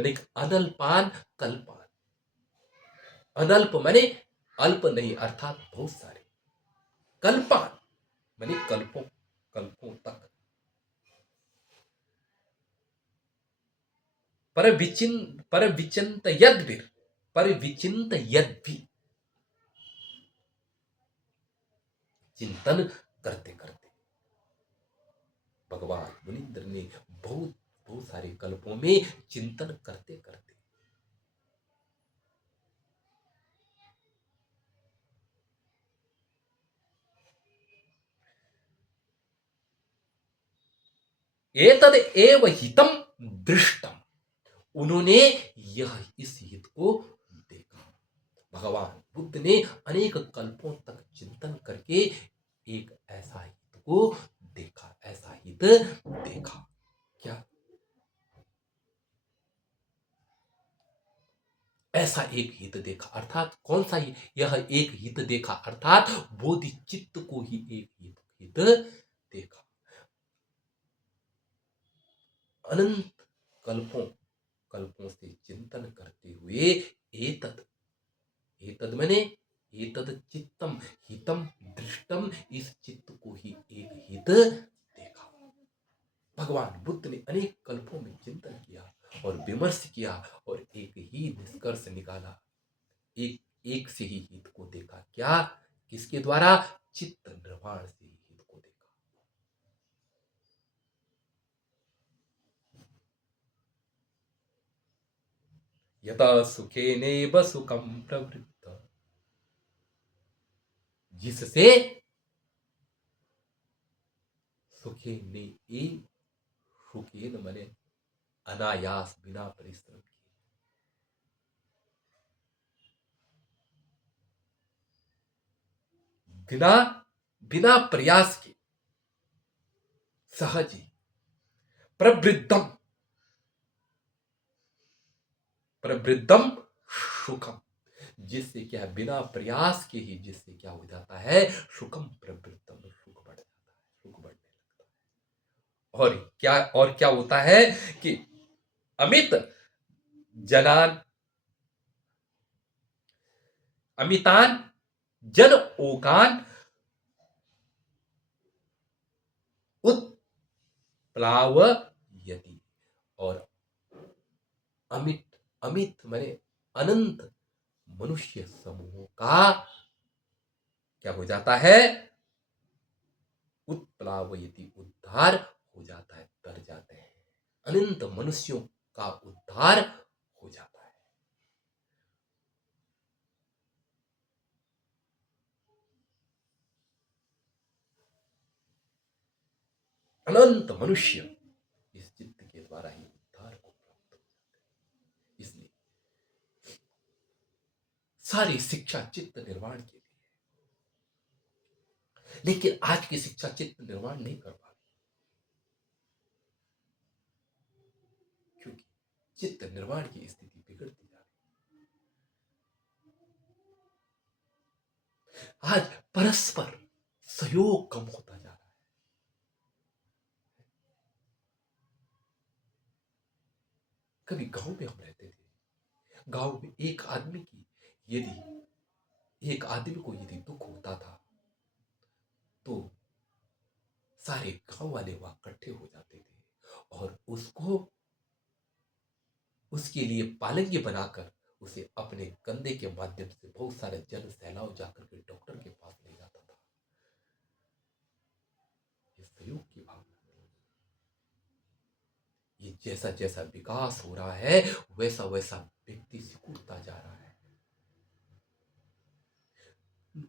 एक अनल्पान कल्पान, अनल्प माने अल्प नहीं अर्थात बहुत सारे, कल्पान माने कल्पों कल्पों तक, पर विचिंत यद्भिर, पर विचिंत यद्भि, चिंतन करते करते भगवान मुनिंद्र ने बहुत बहुत सारे कल्पों में चिंतन करते करते एतद एव हितम दृष्टम, उन्होंने यह इस हित को देखा। भगवान बुद्ध ने अनेक कल्पों तक चिंतन करके एक ऐसा हित को देखा, ऐसा हित देखा। क्या ऐसा एक हित देखा, अर्थात कौन सा यह एक हित देखा, अर्थात बोधि चित्त को ही एक हित देखा। अनंत कल्पों कल्पों से चिंतन करते हुए एतद, एतद मने एतद चित्तम हितम दृष्टम, इस चित्त को ही एक हित देखा। भगवान बुद्ध ने अनेक कल्पों में चिंतन किया और विमर्श किया और एक ही निष्कर्ष निकाला, एक एक से ही हित को देखा। क्या? किसके द्वारा? चित्त निर्वाण से ही हित को देखा। यथा सुखेनेव सुखम प्रवृत्त, जिससे सुखे ने एक, सुखेन मने अनायास बिना परिश्रम के, बिना बिना प्रयास के, सहज ही, प्रवृद्धम प्रवृद्धम सुखम, जिससे क्या बिना प्रयास के ही जिससे क्या हो जाता है, सुखम प्रवृत्तम, सुख बढ़ जाता है, सुख बढ़ने लगता है। और क्या होता है कि अमित जनान अमितान जन ओकान उत्प्लावयति, और अमित अमित माने अनंत मनुष्य समूहों का क्या हो जाता है, उत्प्लावयति, उद्धार हो जाता है, तर जाते हैं, अनंत मनुष्यों का उद्धार हो जाता है। अनंत मनुष्य इस चित्त के द्वारा ही उद्धार को प्राप्त हो जाते हैं। इसलिए सारी शिक्षा चित्त निर्माण के लिए, लेकिन आज की शिक्षा चित्त निर्माण नहीं कर पा रही, क्योंकि चित्त निर्माण की स्थिति बिगड़ती जा रही। आज परस्पर सहयोग कम होता जा रहा है। कभी गांव में हम रहते थे, गांव में एक आदमी को यदि दुख होता था तो सारे गांव वाले वहां इकट्ठे हो जाते थे और उसको, उसके लिए पालंगी बनाकर उसे अपने कंधे के माध्यम से बहुत सारे जन सैलाव जाकर के डॉक्टर के पास ले जाता था। ये सहयोग की भावना, ये जैसा जैसा विकास हो रहा है वैसा वैसा व्यक्ति सिकुड़ता जा रहा है।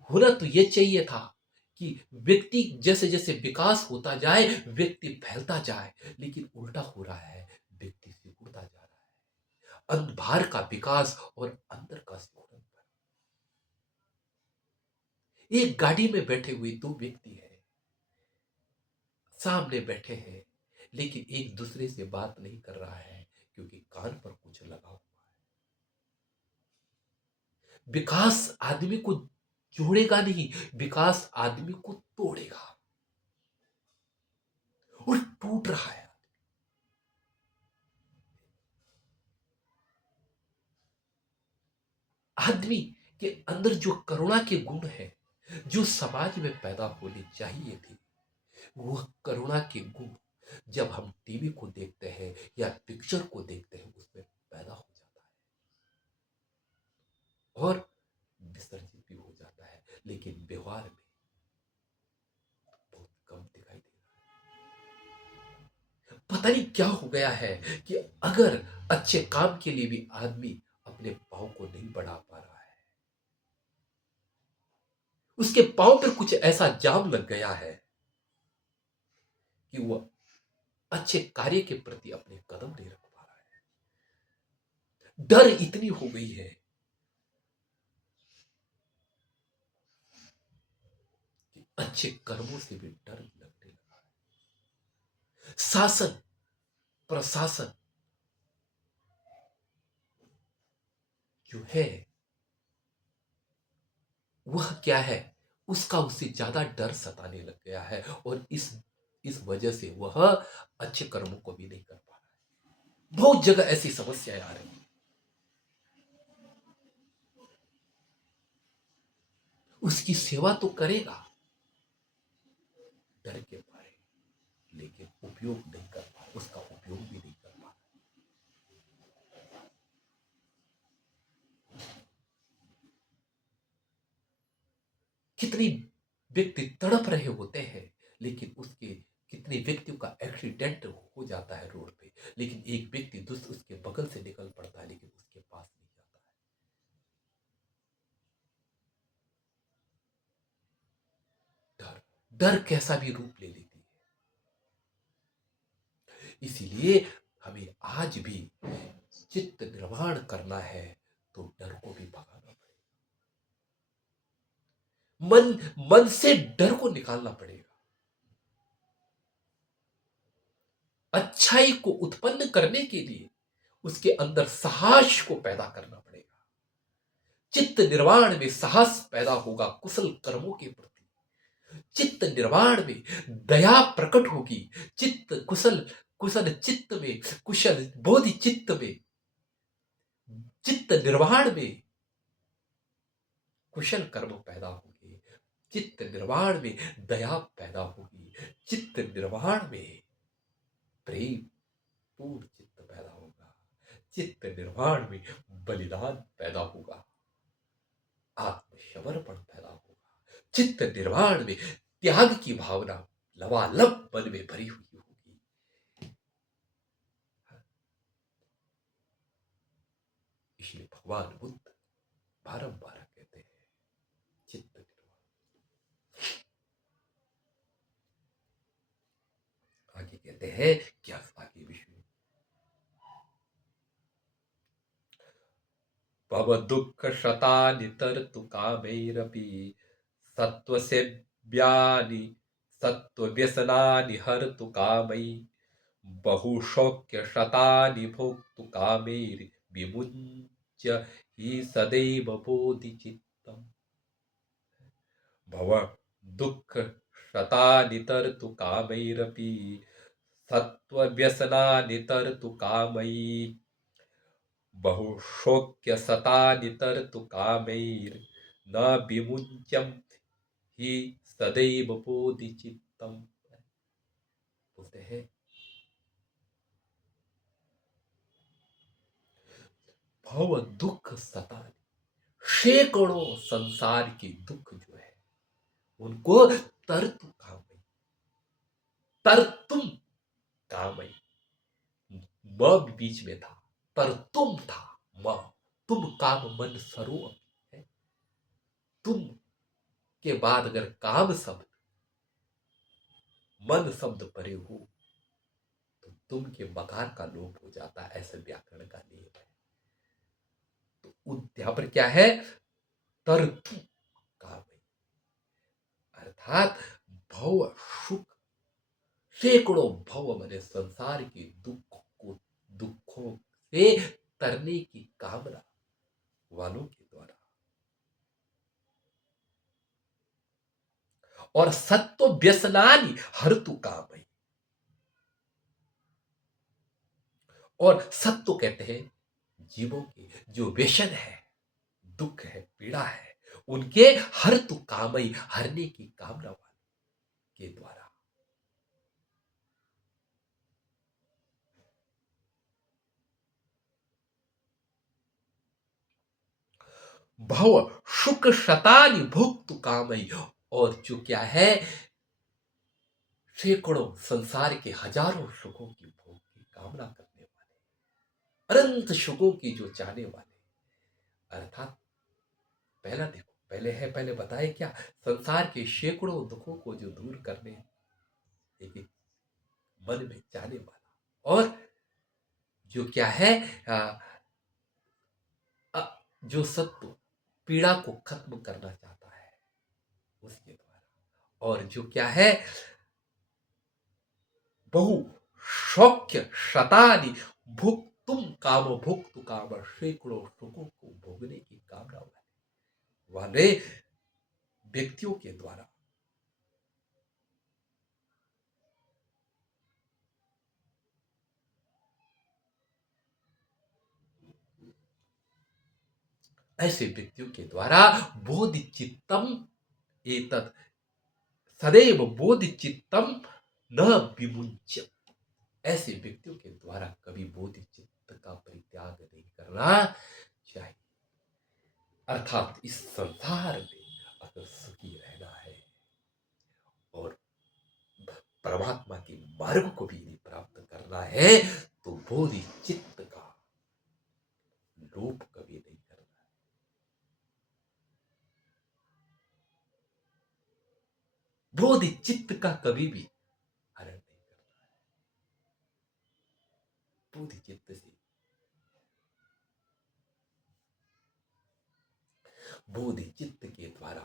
होना तो ये चाहिए था कि व्यक्ति जैसे जैसे विकास होता जाए व्यक्ति फैलता जाए, लेकिन उल्टा हो रहा है, व्यक्ति सिकुड़ता जा रहा है। बाहर का विकास और अंदर का सिकुड़न। एक गाड़ी में बैठे हुए दो व्यक्ति हैं, सामने बैठे हैं, लेकिन एक दूसरे से बात नहीं कर रहा है क्योंकि कान पर कुछ लगा हुआ है। विकास आदमी को जोड़ेगा नहीं, विकास आदमी को तोड़ेगा। और टूट रहा है। आदमी के अंदर जो करुणा के गुण है, जो समाज में पैदा होनी चाहिए थी, वह करुणा के गुण जब हम टीवी को देखते हैं या पिक्चर को देखते हैं उसमें पैदा हो जाता है और विसर्जित भी हो जाता है, लेकिन व्यवहार में बहुत कम दिखाई देता है। पता नहीं क्या हो गया है कि अगर अच्छे काम के लिए भी आदमी अपने पाँव को नहीं बढ़ा पा रहा है, उसके पाँव पर कुछ ऐसा जाम लग गया है कि वह अच्छे कार्य के प्रति अपने कदम नहीं रख पा रहा है। डर इतनी हो गई है कि अच्छे कर्मों से भी डर लगने लगा है। शासन प्रशासन जो है वह क्या है, उसका उससे ज्यादा डर सताने लग गया है और इस वजह से वह अच्छे कर्मों को भी नहीं कर पा रहा है। बहुत जगह ऐसी समस्याएं आ रही हैं। उसकी सेवा तो करेगा डर के मारे, लेकिन उपयोग नहीं कर पा, उसका उपयोग भी नहीं कर पा। कितनी व्यक्ति तड़प रहे होते हैं, लेकिन उसके कितने व्यक्तियों का एक्सीडेंट हो जाता है रोड पे, लेकिन एक व्यक्ति दुष्ट उसके बगल से निकल पड़ता है लेकिन उसके पास नहीं जाता है। डर डर कैसा भी रूप ले लेती है। इसीलिए हमें आज भी चित्त निर्माण करना है तो डर को भी भगाना पड़ेगा। मन से डर को निकालना पड़ेगा। अच्छाई को उत्पन्न करने के लिए उसके अंदर साहस को पैदा करना पड़ेगा। चित्त निर्वाण में साहस पैदा होगा कुशल कर्मों के प्रति। चित्त निर्वाण में दया प्रकट होगी। चित्त कुशल कुशल चित्त में, कुशल बोधि चित्त में, चित्त निर्वाण में कुशल कर्म पैदा होंगे। चित्त निर्वाण में दया पैदा होगी। चित्त निर्वाण में प्रेम पूर्ण चित्त पैदा होगा। चित्त निर्वाण में बलिदान पैदा होगा। आत्मसमर्पण पैदा होगा। चित्त निर्वाण में त्याग की भावना लबालब मन में भरी हुई होगी। इसलिए भगवान बुद्ध बारंबार कहते हैं चित्त निर्वाण। आगे कहते हैं क्या आगे विषय भव दुःख शतानि तरतु कामैरपि सत्त्वसेव्यानि सत्त्वव्यसनानि हर्तु कामै बहुशौक्य शतानि भोक्तु कामैर्विमुच्य हि सदैव बोधिचित्तम्। भव दुःख शतानि तरतु कामैरपि सत्त्वव्यसनानि तरतु कामै बहुशोक्य सतानि तरतु कामैर् न विमुच्यम ही सदैव बोधिचित्तम। बोलते हैं भव दुख सतानि, सैकड़ों संसार के दुख जो है उनको तरतु कामई, तरतुम कामई, म भी बीच में था, तरतुम था, म तुम काम मन सरो है। तुम के बाद अगर काम शब्द मन शब्द परे हो तो तुम के मकार का लोप हो जाता है, ऐसा व्याकरण का नियम है। तो यहां पर क्या है, तरतु कामई, अर्थात भव सुख सैकड़ों भव मैंने संसार के दुखों से तरने की कामना वालों के द्वारा, और सत्व व्यसनानि हरतु कामई। और सत्व कहते हैं जीवों के जो व्यसन है, दुख है, पीड़ा है, उनके हरतु कामई, हरने की कामना वाले के द्वारा। भव शुक शतानि भुक्त कामई, और जो क्या है सैकड़ों संसार के हजारों सुखों की भोग की कामना करने वाले, अनंत सुखों की जो चाहने वाले, अर्थात पहला देखो, पहले बताए क्या, संसार के सैकड़ों दुखों को जो दूर करने एक मन में चाहने वाला, और जो क्या है जो सत्व पीड़ा को खत्म करना चाहता है उसके द्वारा, और जो क्या है बहु शौक्य शतानि भुक्तुम काम, भुक्त काम, सैकड़ों सुखों को भोगने की कामना वाले व्यक्तियों के द्वारा। ऐसे व्यक्तियों के द्वारा बोधि चित्तम एतत् सदैव बोधि चित्तम न विमुच्य, ऐसे व्यक्तियों के द्वारा कभी बोधि चित्त का परित्याग नहीं करना चाहिए। अर्थात इस संसार में अगर सुखी रहना है और परमात्मा के मार्ग को भी नहीं प्राप्त करना है, तो बोधि चित्त का लोप कभी नहीं करना है। बोधि चित्त का कभी भी हरण नहीं करना है। बोधि चित्त से, बोधि चित्त के द्वारा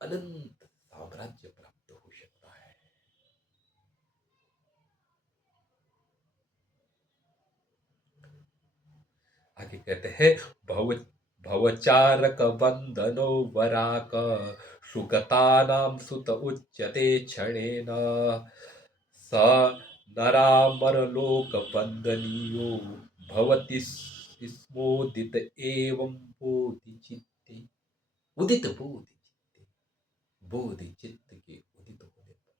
अनंत साम्राज्य प्राप्त हो सकता है। आगे कहते हैं भव भवचारक वंदनो वराक सुगतानां सुत उच्यते क्षणेन, स नरामरलोक वंदनीयो भवति स्मोदित एवं बोधि चित्ते। उदित बोधि चित्ते, बोधि चित्त के उदित होने पर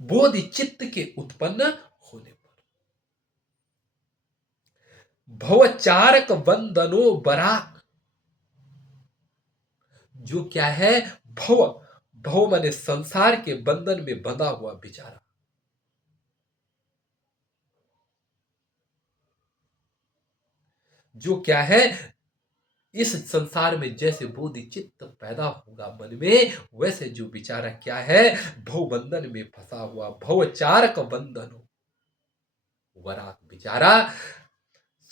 बोधि चित्त के उत्पन्न होने पर भवचारक वंदनो बराक, जो क्या है भव, भव माने संसार के बंधन में बंधा हुआ बेचारा, जो क्या है इस संसार में जैसे बोधि चित्त पैदा होगा मन में, वैसे जो बेचारा क्या है भव बंधन में फंसा हुआ, भवचारक बंधनो वराक बेचारा,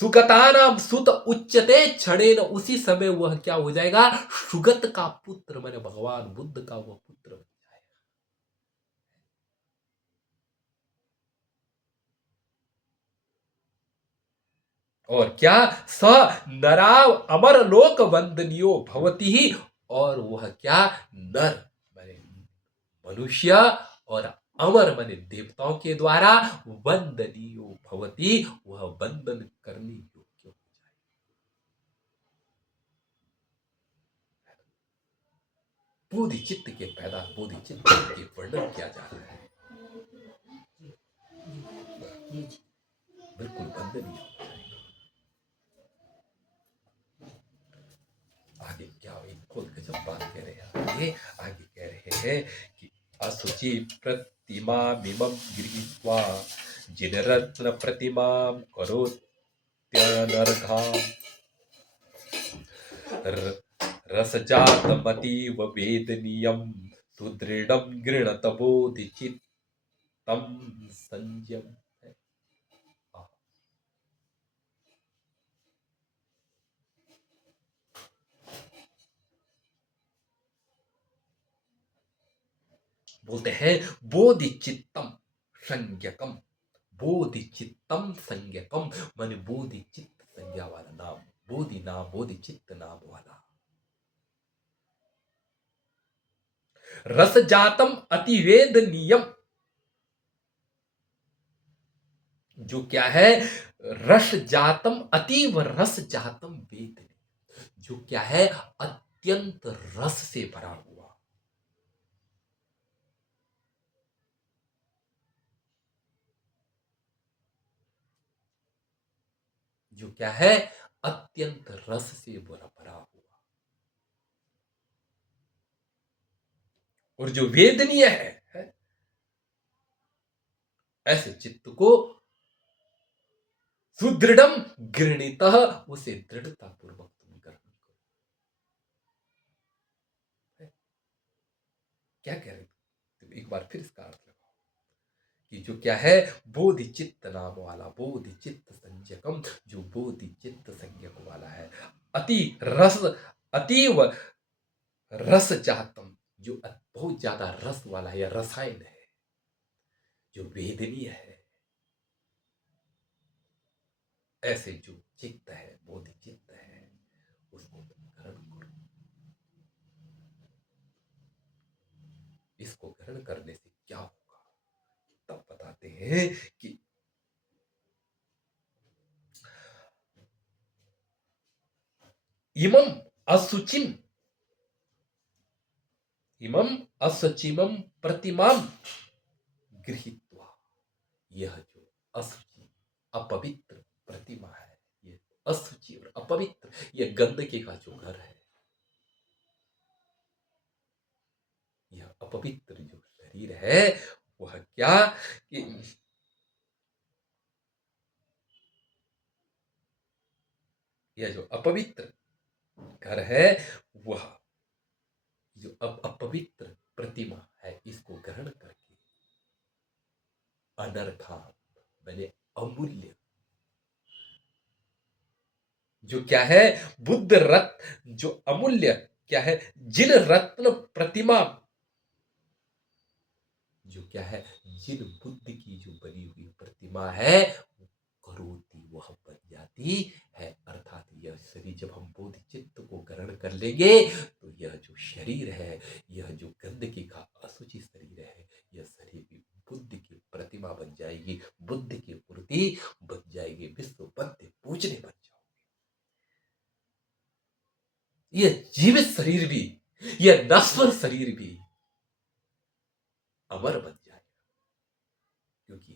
सुगतानाम सुत उच्चते क्षणेन, उसी समय वह क्या हो जाएगा सुगत का पुत्र, मैंने भगवान बुद्ध का वह पुत्र बन जाएगा। और क्या स नराव अमर लोक वंदनियो भवती ही, और वह क्या नर माने मनुष्य और अमर माने देवताओं के द्वारा वंदनियो भवती, वह वंदन करने योग्य हो जाए। बोधि चित्त के पैदा, बोधि चित्त के वर्णन किया जा रहा है, बिल्कुल वंदनीय हो जाएगा। आगे क्या खोल के जब बात कह रहे हैं, आगे कह रहे हैं कि असुचि प्रतिमा मिमम गृहीत्वा जिनरत्न प्रतिमां करोत्यनर्घा रसजातमतीव वेदनीयं सुदृढ़ गृणत बोधि चित्तम संयम है। बोलते हैं बोधि चित्तम संज्ञकम, बोधि चित्तम संज्ञकम, माने बोधि चित्त संज्ञा वाला नाम, बोधि नाम, बोधि चित्त नाम वाला। रस जातम अतिवेदनीयम, जो क्या है, रस जातम, अतीव रस जातम वेदनीय, जो क्या है, अत्यंत रस से भरा हुआ। जो क्या है, अत्यंत रस से भरा हुआ। और जो वेदनीय है, ऐसे चित्त को सुदृढ़ गृणीत, उसे दृढ़ता पूर्वक तुम ग्रहण करो। क्या कह रहे तुम, एक बार फिर इसका अर्थ लगाओ कि जो क्या है, बोधि चित्त नाम वाला, बोधि चित्त संज्ञकम, जो बोधि चित्त संज्ञक वाला है, अति रस, अतीव रस जातम, जो बहुत ज्यादा रस वाला है, या रसायन है, जो वेदनीय है, ऐसे जो चित्त है, बोधि चित्त है, उसको तुम ग्रहण करो। इसको ग्रहण करने से क्या होगा, तब बताते हैं कि इमम असुचिम, इमम असचिमम प्रतिमाम गृहीत्वा, यह जो असुचि अपवित्र प्रतिमा है, ये असुचि और अपवित्र, यह गंदगी का जो घर है, यह अपवित्र जो शरीर है, वह क्या कि यह जो अपवित्र घर है, वह जो अपवित्र प्रतिमा है, इसको ग्रहण करके अनर्था, मैंने अमूल्य, जो क्या है, बुद्ध रत्न, जो अमूल्य क्या है, जिन रत्न प्रतिमा, जो क्या है, जिन बुद्ध की जो बनी हुई प्रतिमा है, करोति, वह बन जाती है। अर्थात यह शरीर जब हम बोधि चित्त को ग्रहण कर लेंगे, तो यह जो शरीर है, यह जो गंदगी का असुचि शरीर है, यह शरीर भी बुद्ध की प्रतिमा बन जाएगी, बुद्ध की मूर्ति बन जाएगी, विश्व बद्ध पूजने बन जाओगे। यह जीवित शरीर भी, यह नश्वर शरीर भी अमर बन जाएगा। क्योंकि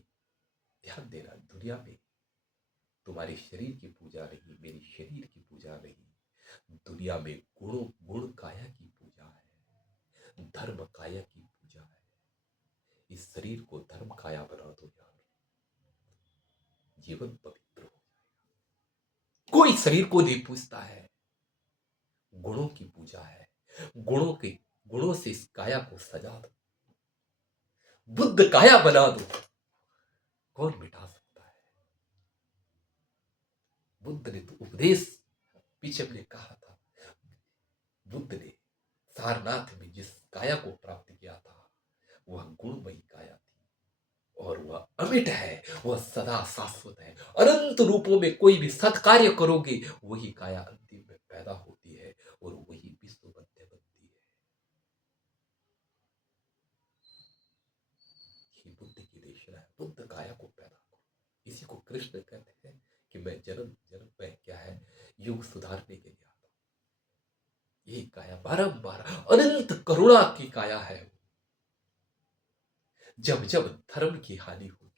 ध्यान देना, दुनिया में तुम्हारे शरीर की पूजा नहीं, मेरी शरीर की पूजा नहीं, दुनिया में गुणों, गुण काया की पूजा है, धर्म काया की पूजा है। इस शरीर को धर्म काया बना दो यार, जीवन पवित्र हो जाएगा। कोई शरीर को नहीं पूछता है, गुणों की पूजा है, गुणों के, गुणों से इस काया को सजा दो, बुद्ध काया बना दो, कौन मिटा सकता है। बुद्ध ने तो उपदेश, पीछे हमने कहा था, बुद्ध ने सारनाथ में जिस काया को प्राप्त किया था, वह गुणमयी काया थी, और वह अमिट है, वह सदा शाश्वत है। अनंत रूपों में कोई भी सत्कार्य करोगे, वही काया अंतिम में पैदा होती है, और वही विश्व मध्य बनती है। ये बुद्ध की देशना है, बुद्ध काया को पैदा करो। इसी को कृष्ण कहते हैं कि मैं जन्म जन्म में क्या है, युग सुधारने के लिए आता हूं। यही काया बारंबार अनंत करुणा की काया है। जब जब धर्म की हानि होगी,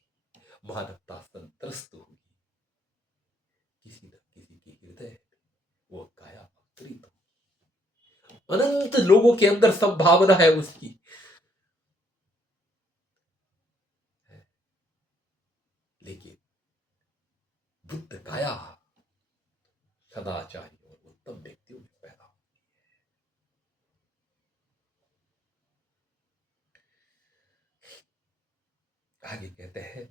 मानवता संत्रस्त होगी, किसी न किसी के हृदय में वो काया अवतरित होगी। अनंत लोगों के अंदर संभावना है उसकी, लेकिन बुद्ध काया सदाचारी और उत्तम व्यक्तियों में पैदा होती है। आगे कहते हैं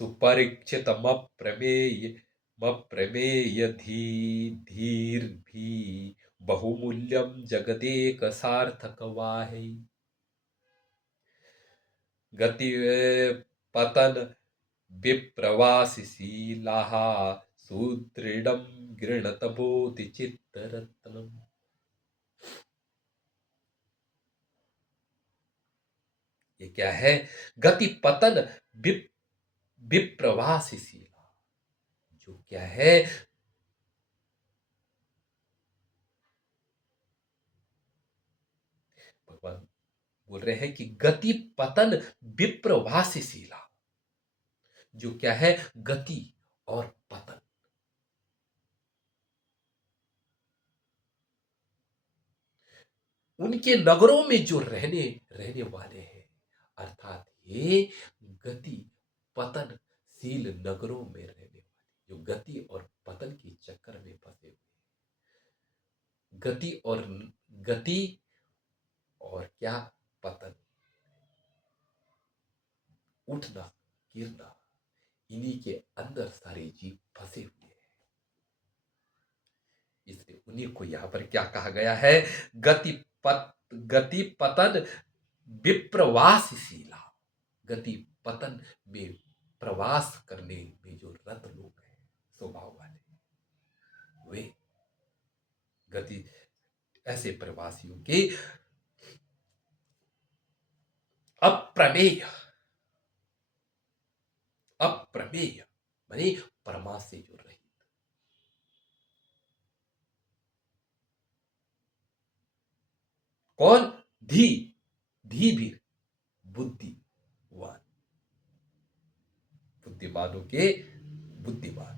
सुपरीक्षितमप्रमेय धीर्भी बहुमूल्यम जगदेक सार्थक वाहे गति पतन विप्रवासिशीलाः सुदृढ़ं गृणत बोधि चित्तरत्नम। ये क्या है? गति पतन विप्रवासिशीला, जो क्या है? भगवान बोल रहे हैं कि गति पतन विप्रवासिशीला, जो क्या है? गति और पतन। उनके नगरों में जो रहने वाले हैं, अर्थात ये गति पतनशील नगरों में रहने वाले, जो गति और पतन के चक्कर में फंसे हुए, गति और क्या? पतन, उठना गिरना, इन्हीं के अंदर सारे जीव फंसे हुए हैं। इसलिए उन्हीं को यहां पर क्या कहा गया है? गति पतन विप्रवासशीला, गति पतन में प्रवास करने में जो रत लोग हैं, स्वभाव वाले, वे गति ऐसे प्रवासियों के अप्रमेय माने परमा से जो रहित, कौन? धी भी बुद्धिवान, बुद्धिमानों के बुद्धिमान।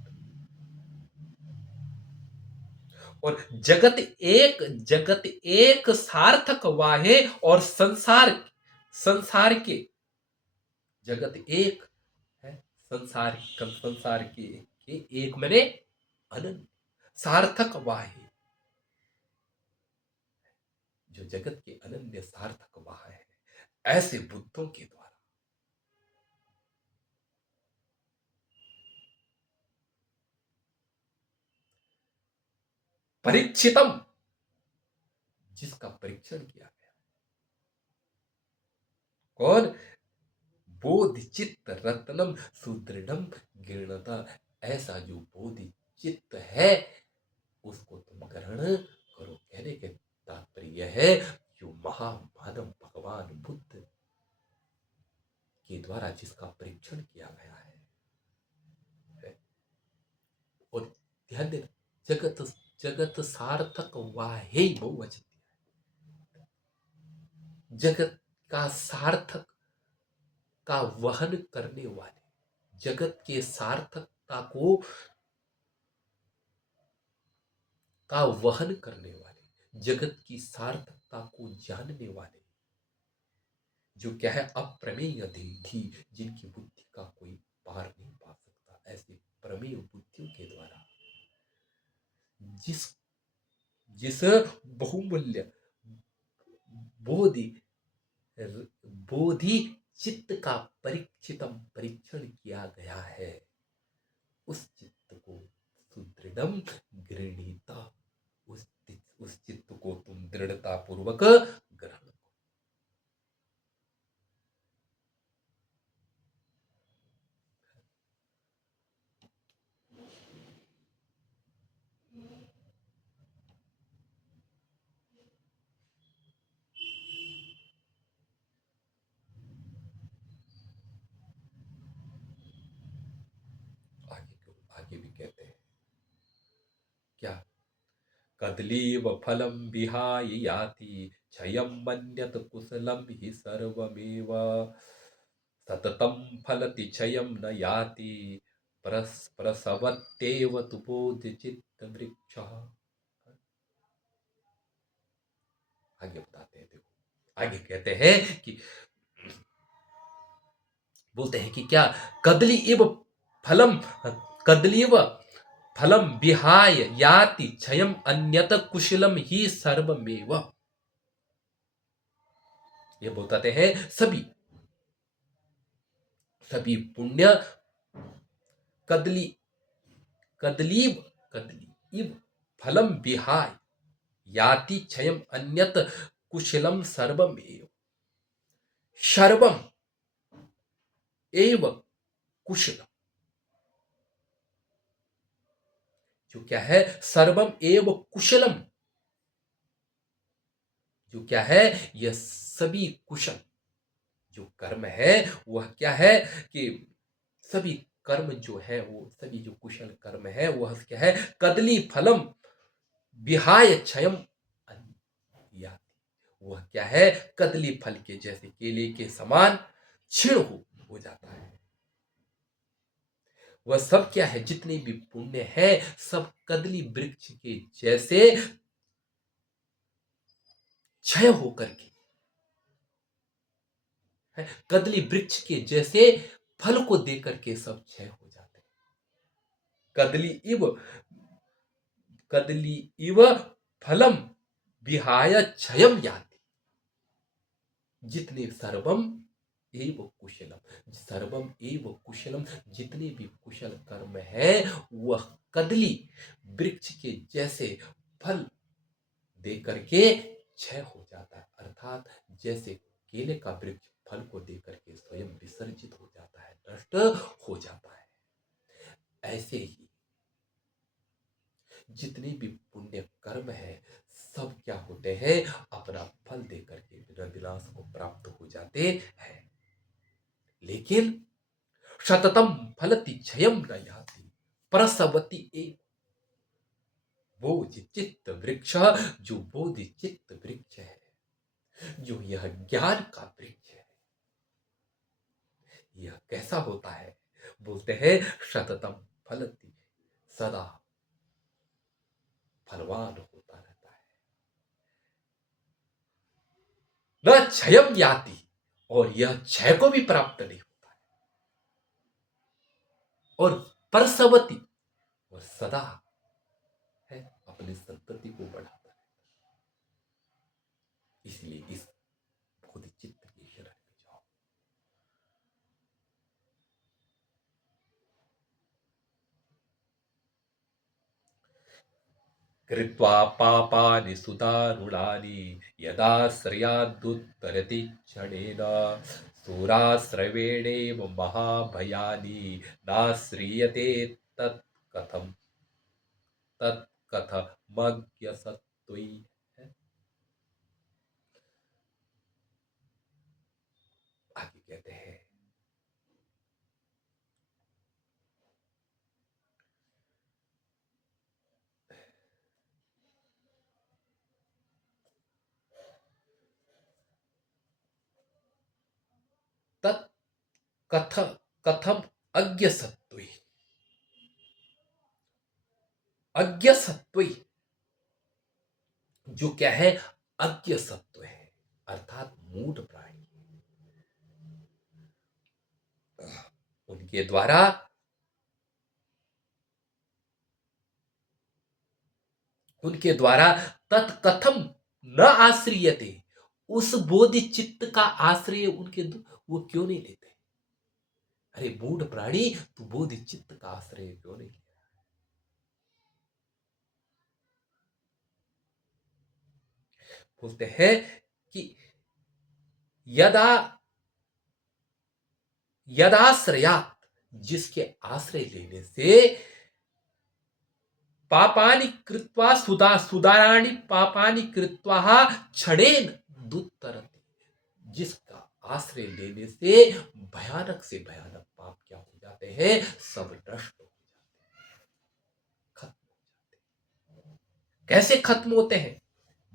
और जगत एक सार्थक वाहे, और संसार के जगत एक है, संसार के एक मने अनंत, सार्थक वाहे, जो जगत के अनन्य सार्थक वाह है, ऐसे बुद्धों के द्वारा परीक्षितम, जिसका परीक्षण किया गया, कौन? बोधि चित्त रत्नम सुदृढ़म गृणता, ऐसा जो बोधि चित्त है उसको तुम ग्रहण करो। कहने के तात्पर्य है जो महामानव भगवान बुद्ध के द्वारा जिसका परीक्षण किया गया है। और ध्यान देना, जगत सार्थक वाहे बहुवचन, जगत का सार्थक का वहन करने वाले, जगत के सार्थकता का वहन करने वाले, जगत की सार्थकता को जानने वाले, जो क्या है? अप्रमेय धी, जिनकी बुद्धि का कोई पार नहीं पा सकता, ऐसे प्रमेय बुद्धियों के द्वारा जिस बहुमूल्य बोधि चित्त का परीक्षण किया गया है, उस चित्त को सुदृढ़म गृणीता, उस चित्त को तुम दृढ़ता पूर्वक ग्रहण करो। आगे भी कहते हैं क्या? कदलीव फलम विहाय याति क्षयं मन्यत कुशलम हि सर्वमेव सततं फलति क्षयं न याति प्रसवत्येव तु बोधचित्त वृक्षः। आगे बताते हैं, देखो आगे कहते हैं कि बोलते हैं कि क्या? कदलीव फलम विहाय याति क्षयम अन्यत कुशलम ही सर्वमेव। ये बताते हैं सभी पुण्य कदली कदलीव कदलीव फलम विहाय याति क्षयम अन्यत कुशलम सर्वम एव कुशलम। जो क्या है, सर्वम एव कुशलम, जो क्या है, यह सभी कुशल जो कर्म है वह क्या है कि सभी कर्म जो है वो सभी जो कुशल कर्म है वह क्या है, कदली फलम विहाय क्षयम या, वह क्या है, कदली फल के जैसे केले के समान क्षीण हो जाता है। वह सब क्या है, जितने भी पुण्य है सब कदली वृक्ष के जैसे क्षय होकर के है, कदली वृक्ष के जैसे फल को देकर के सब क्षय हो जाते हैं। कदली इव फलम विहाय क्षयम याति, जितने सर्वम एव कुशलम, जितने भी कुशल कर्म है वह कदली वृक्ष के जैसे फल दे करके क्षय हो जाता है। अर्थात जैसे केले का वृक्ष फल को दे करके स्वयं विसर्जित हो जाता है, नष्ट हो जाता है, ऐसे ही जितने भी पुण्य कर्म है सब क्या होते हैं, अपना फल दे करके विनाश को प्राप्त हो जाते हैं। लेकिन शततम फलति क्षयम न याति प्रसवति एव बोधि चित्त वृक्ष, जो बोधि चित्त वृक्ष है, जो यह ज्ञान का वृक्ष है, यह कैसा होता है, बोलते हैं शततम फलति, सदा फलवान होता रहता है, न क्षयम याति, और यह क्षय को भी प्राप्त नहीं होता है, और परसवती, और सदा है अपनी संतति को बढ़ाता है। इसलिए इस बोधिचित्त की शरण में जाओ। कृत्वा पापानि सुदारुणानि यदाश्रयादुत्तरति क्षणेन सुराश्रवेणेव महाभयानि नाश्रीयते तत्कथम तत्कथमज्ञसत्त्वयि। आगे कहते हैं तत्कथ कथम अज्ञसत्त्वयि, अज्ञसत्त्वयि जो क्या है, अज्ञ सत्व है, अर्थात मूढ़ प्राणी, उनके द्वारा तत्कथम न आश्रियते, उस बोधि चित्त का आश्रय वो क्यों नहीं लेते। अरे मूढ़ प्राणी, तू बोधि चित्त का आश्रय क्यों नहीं ले। बोलते हैं कि यदा यदाश्रयात, जिसके आश्रय लेने से पापानि कृत्वा सुदाराणि पापानि कृत्वा क्षणेन दुत्तरति, जिसका आश्रय लेने से भयानक से भयानक पाप क्या हो जाते हैं, सब नष्ट हो जाते हैं, खत्म हो जाते हैं। कैसे खत्म होते हैं,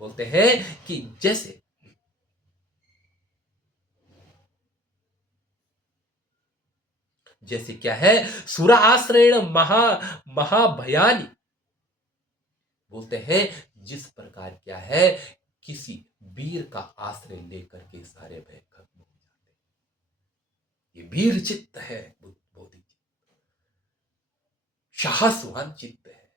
बोलते हैं कि जैसे क्या है, सुरा आश्रयण महाभयानी, बोलते हैं जिस प्रकार क्या है, किसी वीर का आश्रय लेकर के सारे भय खत्म हो जाते हैं। ये वीर चित्त है, बोधि साहसवान चित्त है,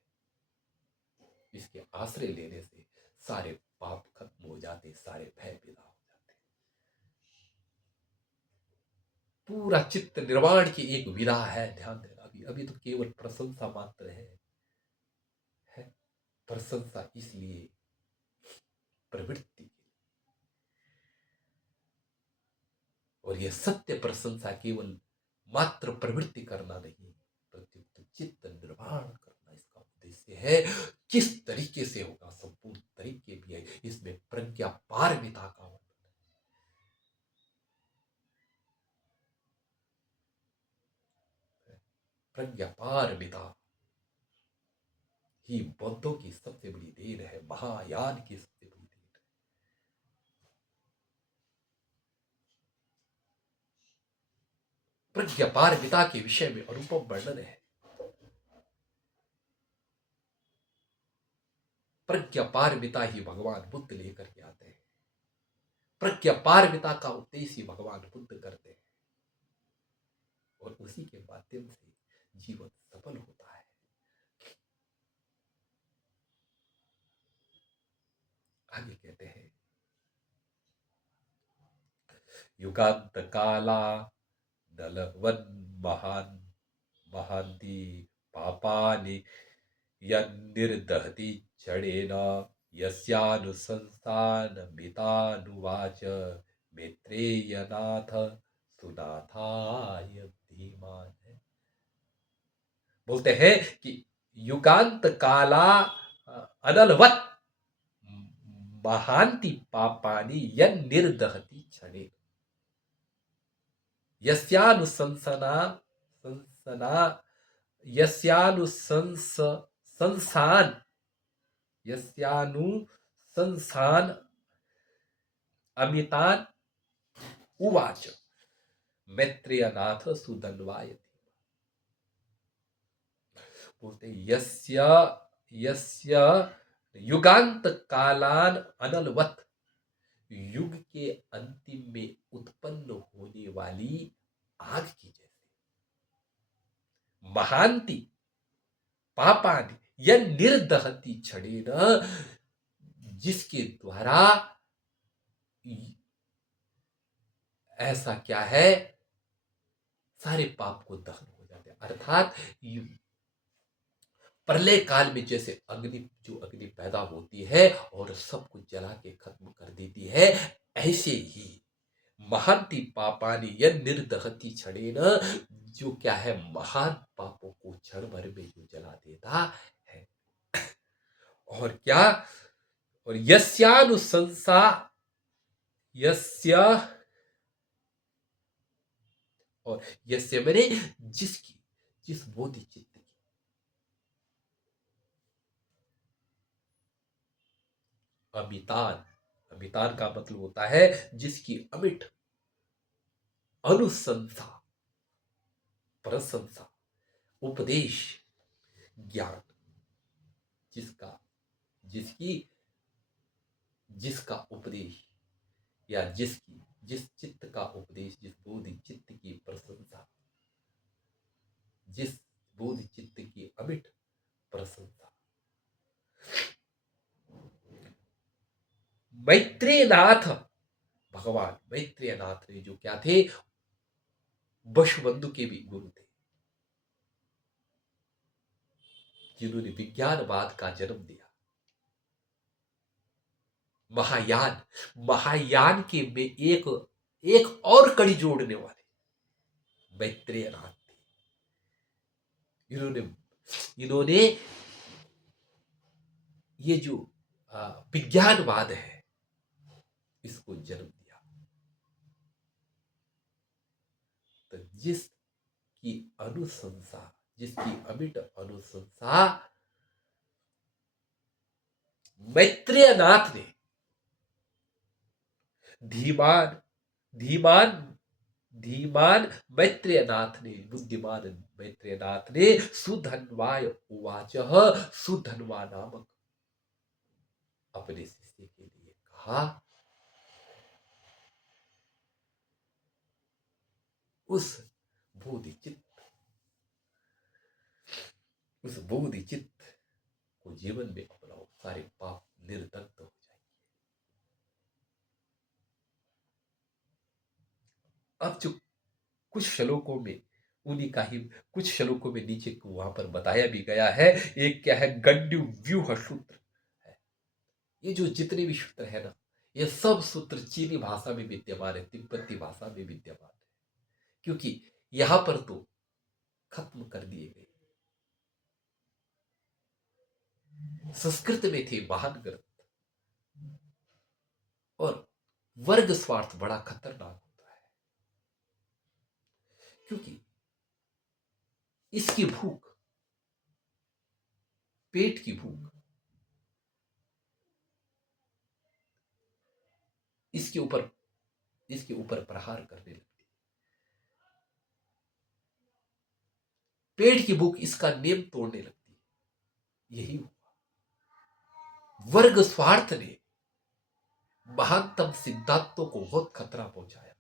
इसके आश्रय लेने से सारे पाप खत्म हो जाते, सारे भय विदा हो जाते। पूरा चित्त निर्वाण की एक विधा है। ध्यान देना, अभी अभी तो केवल प्रशंसा मात्र है प्रशंसा इसलिए प्रवृत्ति। और यह सत्य प्रशंसा केवल मात्र प्रवृत्ति करना नहीं, प्रत्युत चित्त निर्माण करना इसका उद्देश्य है। किस तरीके से होगा, संपूर्ण तरीके भी है इसमें। प्रज्ञा पारमिता का वर्णन, प्रज्ञा पारमिता ही बौद्धों की सबसे बड़ी देन है, महायान की सबसे बड़ी देन है। प्रज्ञा पारमिता के विषय में अनुपम वर्णन है। प्रज्ञा पारमिता ही भगवान बुद्ध लेकर के आते हैं। प्रज्ञा पारमिता का उपदेश ही भगवान बुद्ध करते हैं, और उसी के माध्यम से जीवन सफल होता है। आगे कहते हैं, युगांत काला दलवन महान महांति पापानि यन्निर्दहति क्षणेन यस्यानुसंस्थानमितानुवाच मैत्रेयनाथ सुनाथाय धीमान। बोलते हैं कि युगांत काला अनलवत महांति पापानि यन्निर्दहति क्षणेन यस्यानुसंसना संसना यस्यानुसंस संसान यस्यानुसंसान अमितान उवाच मैत्रेयनाथ सुधन्वाय। बोलते यस्य यस्य युगांत कालान अनलवत, युग के अंतिम में उत्पन्न होने वाली आग की जैसे, महांति पापादि यह निर्दहति क्षणेन, जिसके द्वारा ऐसा क्या है, सारे पाप को दहन हो जाते हैं। अर्थात प्रलय काल में जैसे अग्नि पैदा होती है और सब कुछ जला के खत्म कर देती है, ऐसे ही महांति पापानि यन निर्दहति क्षणेन, जो क्या है, महान पापों को क्षण भर में जो जला देता है। और क्या, और यस्यानुसंसा यस्य, और यस्य मैंने जिसकी, जिस बोधि चित्त की, अमितान, अमितान का मतलब होता है जिसकी अमिट अनुसंसा, प्रशंसा, उपदेश, ज्ञान, जिसका जिसकी जिसका उपदेश, या जिसकी जिस चित्त का उपदेश, जिस बोधि चित्त की प्रशंसा, जिस बोधि चित्त की अमिट प्रशंसा। मैत्रेयनाथ, भगवान मैत्रेयनाथ ने जो क्या थे, वशुबंधु के भी गुरु थे, जिन्होंने विज्ञानवाद का जन्म दिया। महायान, महायान के में एक और कड़ी जोड़ने वाले मैत्रेयनाथ थे। इन्होंने इन्होंने ये जो विज्ञानवाद है, इसको जन्म दिया। तो जिसकी अनुशंसा, जिसकी अमिट अनुशंसा मैत्रेयनाथ ने, धीमान धीमान धीमान मैत्रेयनाथ ने, बुद्धिमान मैत्रेयनाथ ने सुधन्वाय उवाच, सुधन्वा नामक अपने शिष्य के लिए कहा, उस बोधि चित्त को जीवन में अपनाओ, सारे पाप निर्दग्ध हो जाएंगे। अब जो कुछ श्लोकों में उन्हीं का ही कुछ श्लोकों में नीचे को वहां पर बताया भी गया है। एक क्या है, गंड्यू व्यूह सूत्र है। ये जो जितने भी सूत्र है ना, ये सब सूत्र चीनी भाषा में विद्यमान है, तिब्बती भाषा में विद्यमान है, क्योंकि यहां पर तो खत्म कर दिए गए। संस्कृत में थे महान ग्रंथ, और वर्ग स्वार्थ बड़ा खतरनाक होता है, क्योंकि इसकी भूख, पेट की भूख, इसके ऊपर प्रहार करने लगती। पेट की भूख इसका नियम तोड़ने लगती। यही हुआ। वर्ग स्वार्थ ने महानतम सिद्धांतों को बहुत खतरा पहुंचाया।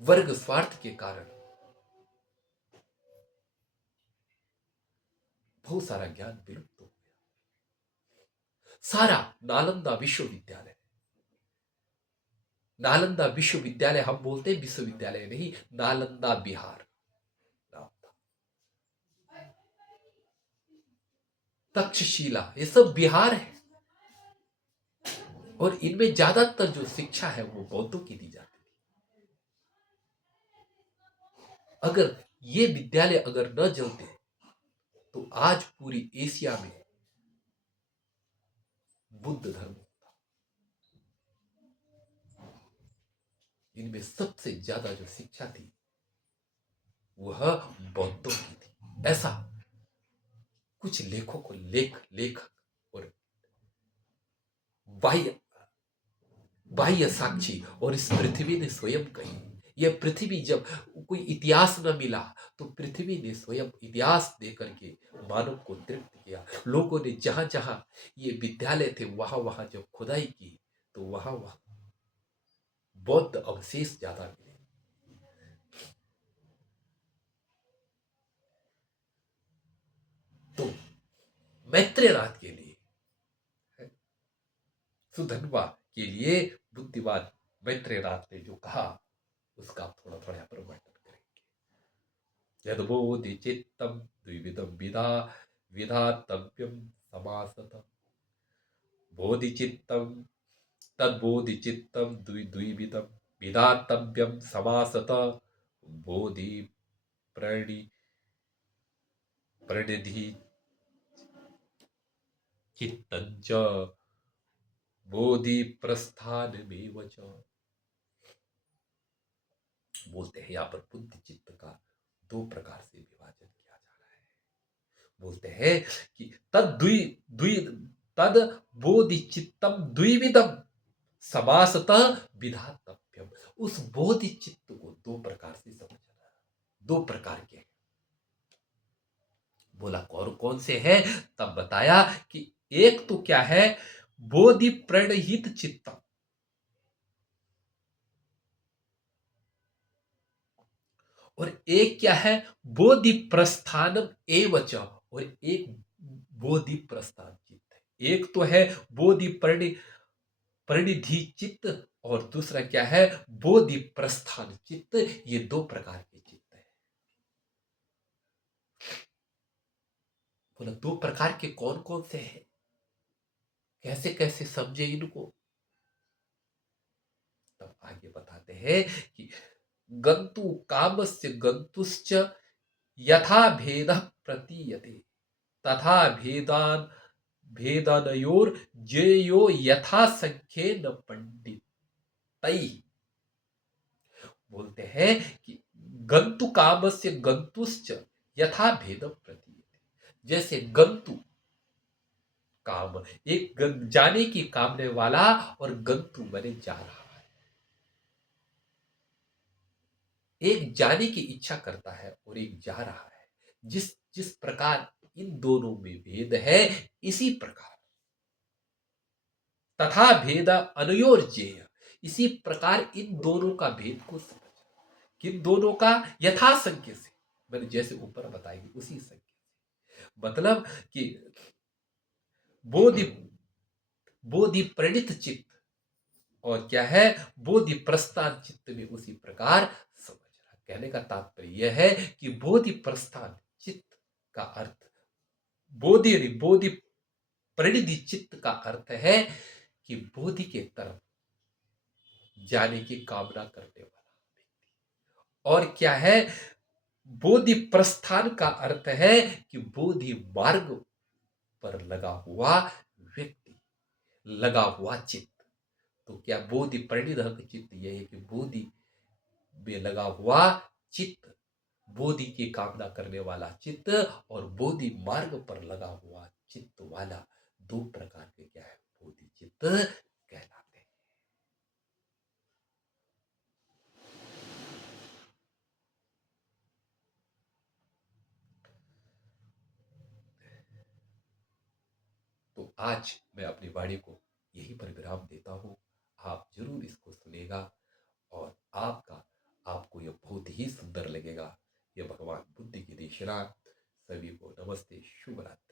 वर्ग स्वार्थ के कारण बहुत सारा ज्ञान विलुप्त हो गया। सारा नालंदा विश्वविद्यालय, नालंदा विश्वविद्यालय हम बोलते हैं, विश्वविद्यालय नहीं, नालंदा बिहार नाम था। तक्षशिला, ये सब बिहार है, और इनमें ज्यादातर जो शिक्षा है वो बौद्धों की दी जाती है। अगर ये विद्यालय अगर न जलते तो आज पूरी एशिया में बुद्ध धर्म होता। इनमें सबसे ज्यादा जो शिक्षा थी वह बौद्धों की थी। ऐसा कुछ लेखों को लेखक और बाह्य बाह्य साक्षी और इस पृथ्वी ने स्वयं कही। यह पृथ्वी, जब कोई इतिहास न मिला तो पृथ्वी ने स्वयं इतिहास देकर के मानव को तृप्त किया। लोगों ने जहां जहां ये विद्यालय थे वहां वहां जब खुदाई की तो वहां वहां बौद्ध अवशेष ज्यादा मिले। तो मैत्रेयनाथ के लिए, सुधन्वा के लिए बुद्धिवान मैत्रेयनाथ ने जो कहा उसका थोड़ा थोड़ा यहाँ पर वर्णन करेंगे। यदबोधि चित्तम द्विविधम विधातव्यम समासतः। बोधि चित्तम तद्बोधि चित्तम द्विविधम विधातव्यम समासतः। बोधि प्रणिधि चित्तंच बोधि प्रस्थान में वच। बोलते हैं यहाँ पर बुद्धि चित्त का दो प्रकार से विभाजन किया जा रहा है। बोलते हैं कि तद बोधि चित्तम द्विविधम समासतः विधातव्यम। उस बोधि चित्त को दो प्रकार से समझना, दो प्रकार के। बोला कौन कौन से हैं? तब बताया कि एक तो क्या है, बोधि प्रणहित चित्तम, और एक क्या है, बोधि प्रस्थानम एवच, और एक बोधि प्रस्थान चित्त है। एक तो है बोधि परिणिधि चित्त, और दूसरा क्या है, बोधि प्रस्थान चित्त। ये दो प्रकार के चित्त है। बोला दो प्रकार के कौन कौन से हैं, कैसे कैसे समझे इनको? तब आगे बताते हैं कि गंतु कामस्य गंतुश्च यथा भेद प्रतीयते तथा भेदानयोर जेयो यथा संख्ये न पंडित। बोलते हैं कि गंतु कामस्य गंतुश्च यथा भेद प्रतीयते। जैसे गंतु काम, एक जाने की कामने वाला, और गंतु मने जा रहा है। एक जाने की इच्छा करता है और एक जा रहा है। जिस जिस प्रकार इन दोनों में भेद है, इसी प्रकार तथा भेद अनयोर जेय, इसी प्रकार इन दोनों का भेद को समझ। किन दोनों का? यथा संख्य से, मैंने जैसे ऊपर बताएगी उसी संख्य से। मतलब कि बोधि बोधि प्रणित चित्त और क्या है, बोधि प्रस्थान चित्त में उसी प्रकार समझ रहा। कहने का तात्पर्य यह है कि बोधि प्रस्थान चित्त का अर्थ, बोधि यानी बोधि परिणिधि चित्त का अर्थ है कि बोधि के तरफ जाने की कामना करने वाला। और क्या है, बोधि प्रस्थान का अर्थ है कि बोधि मार्ग पर लगा हुआ व्यक्ति, लगा हुआ चित्त। तो क्या बोधि परिणिध चित्त यह है कि बोधि में लगा हुआ चित्त, बोधि की कामना करने वाला चित्त और बोधि मार्ग पर लगा हुआ चित्त वाला, दो प्रकार के क्या है, बोधि चित्त कहलाते हैं। तो आज मैं अपनी वाणी को यही पर विराम देता हूं। आप जरूर इसको सुनेगा और आपको यह बहुत ही सुंदर लगेगा। यह भगवान बुद्ध की देशना। सभी को नमस्ते, शुभ रात्रि।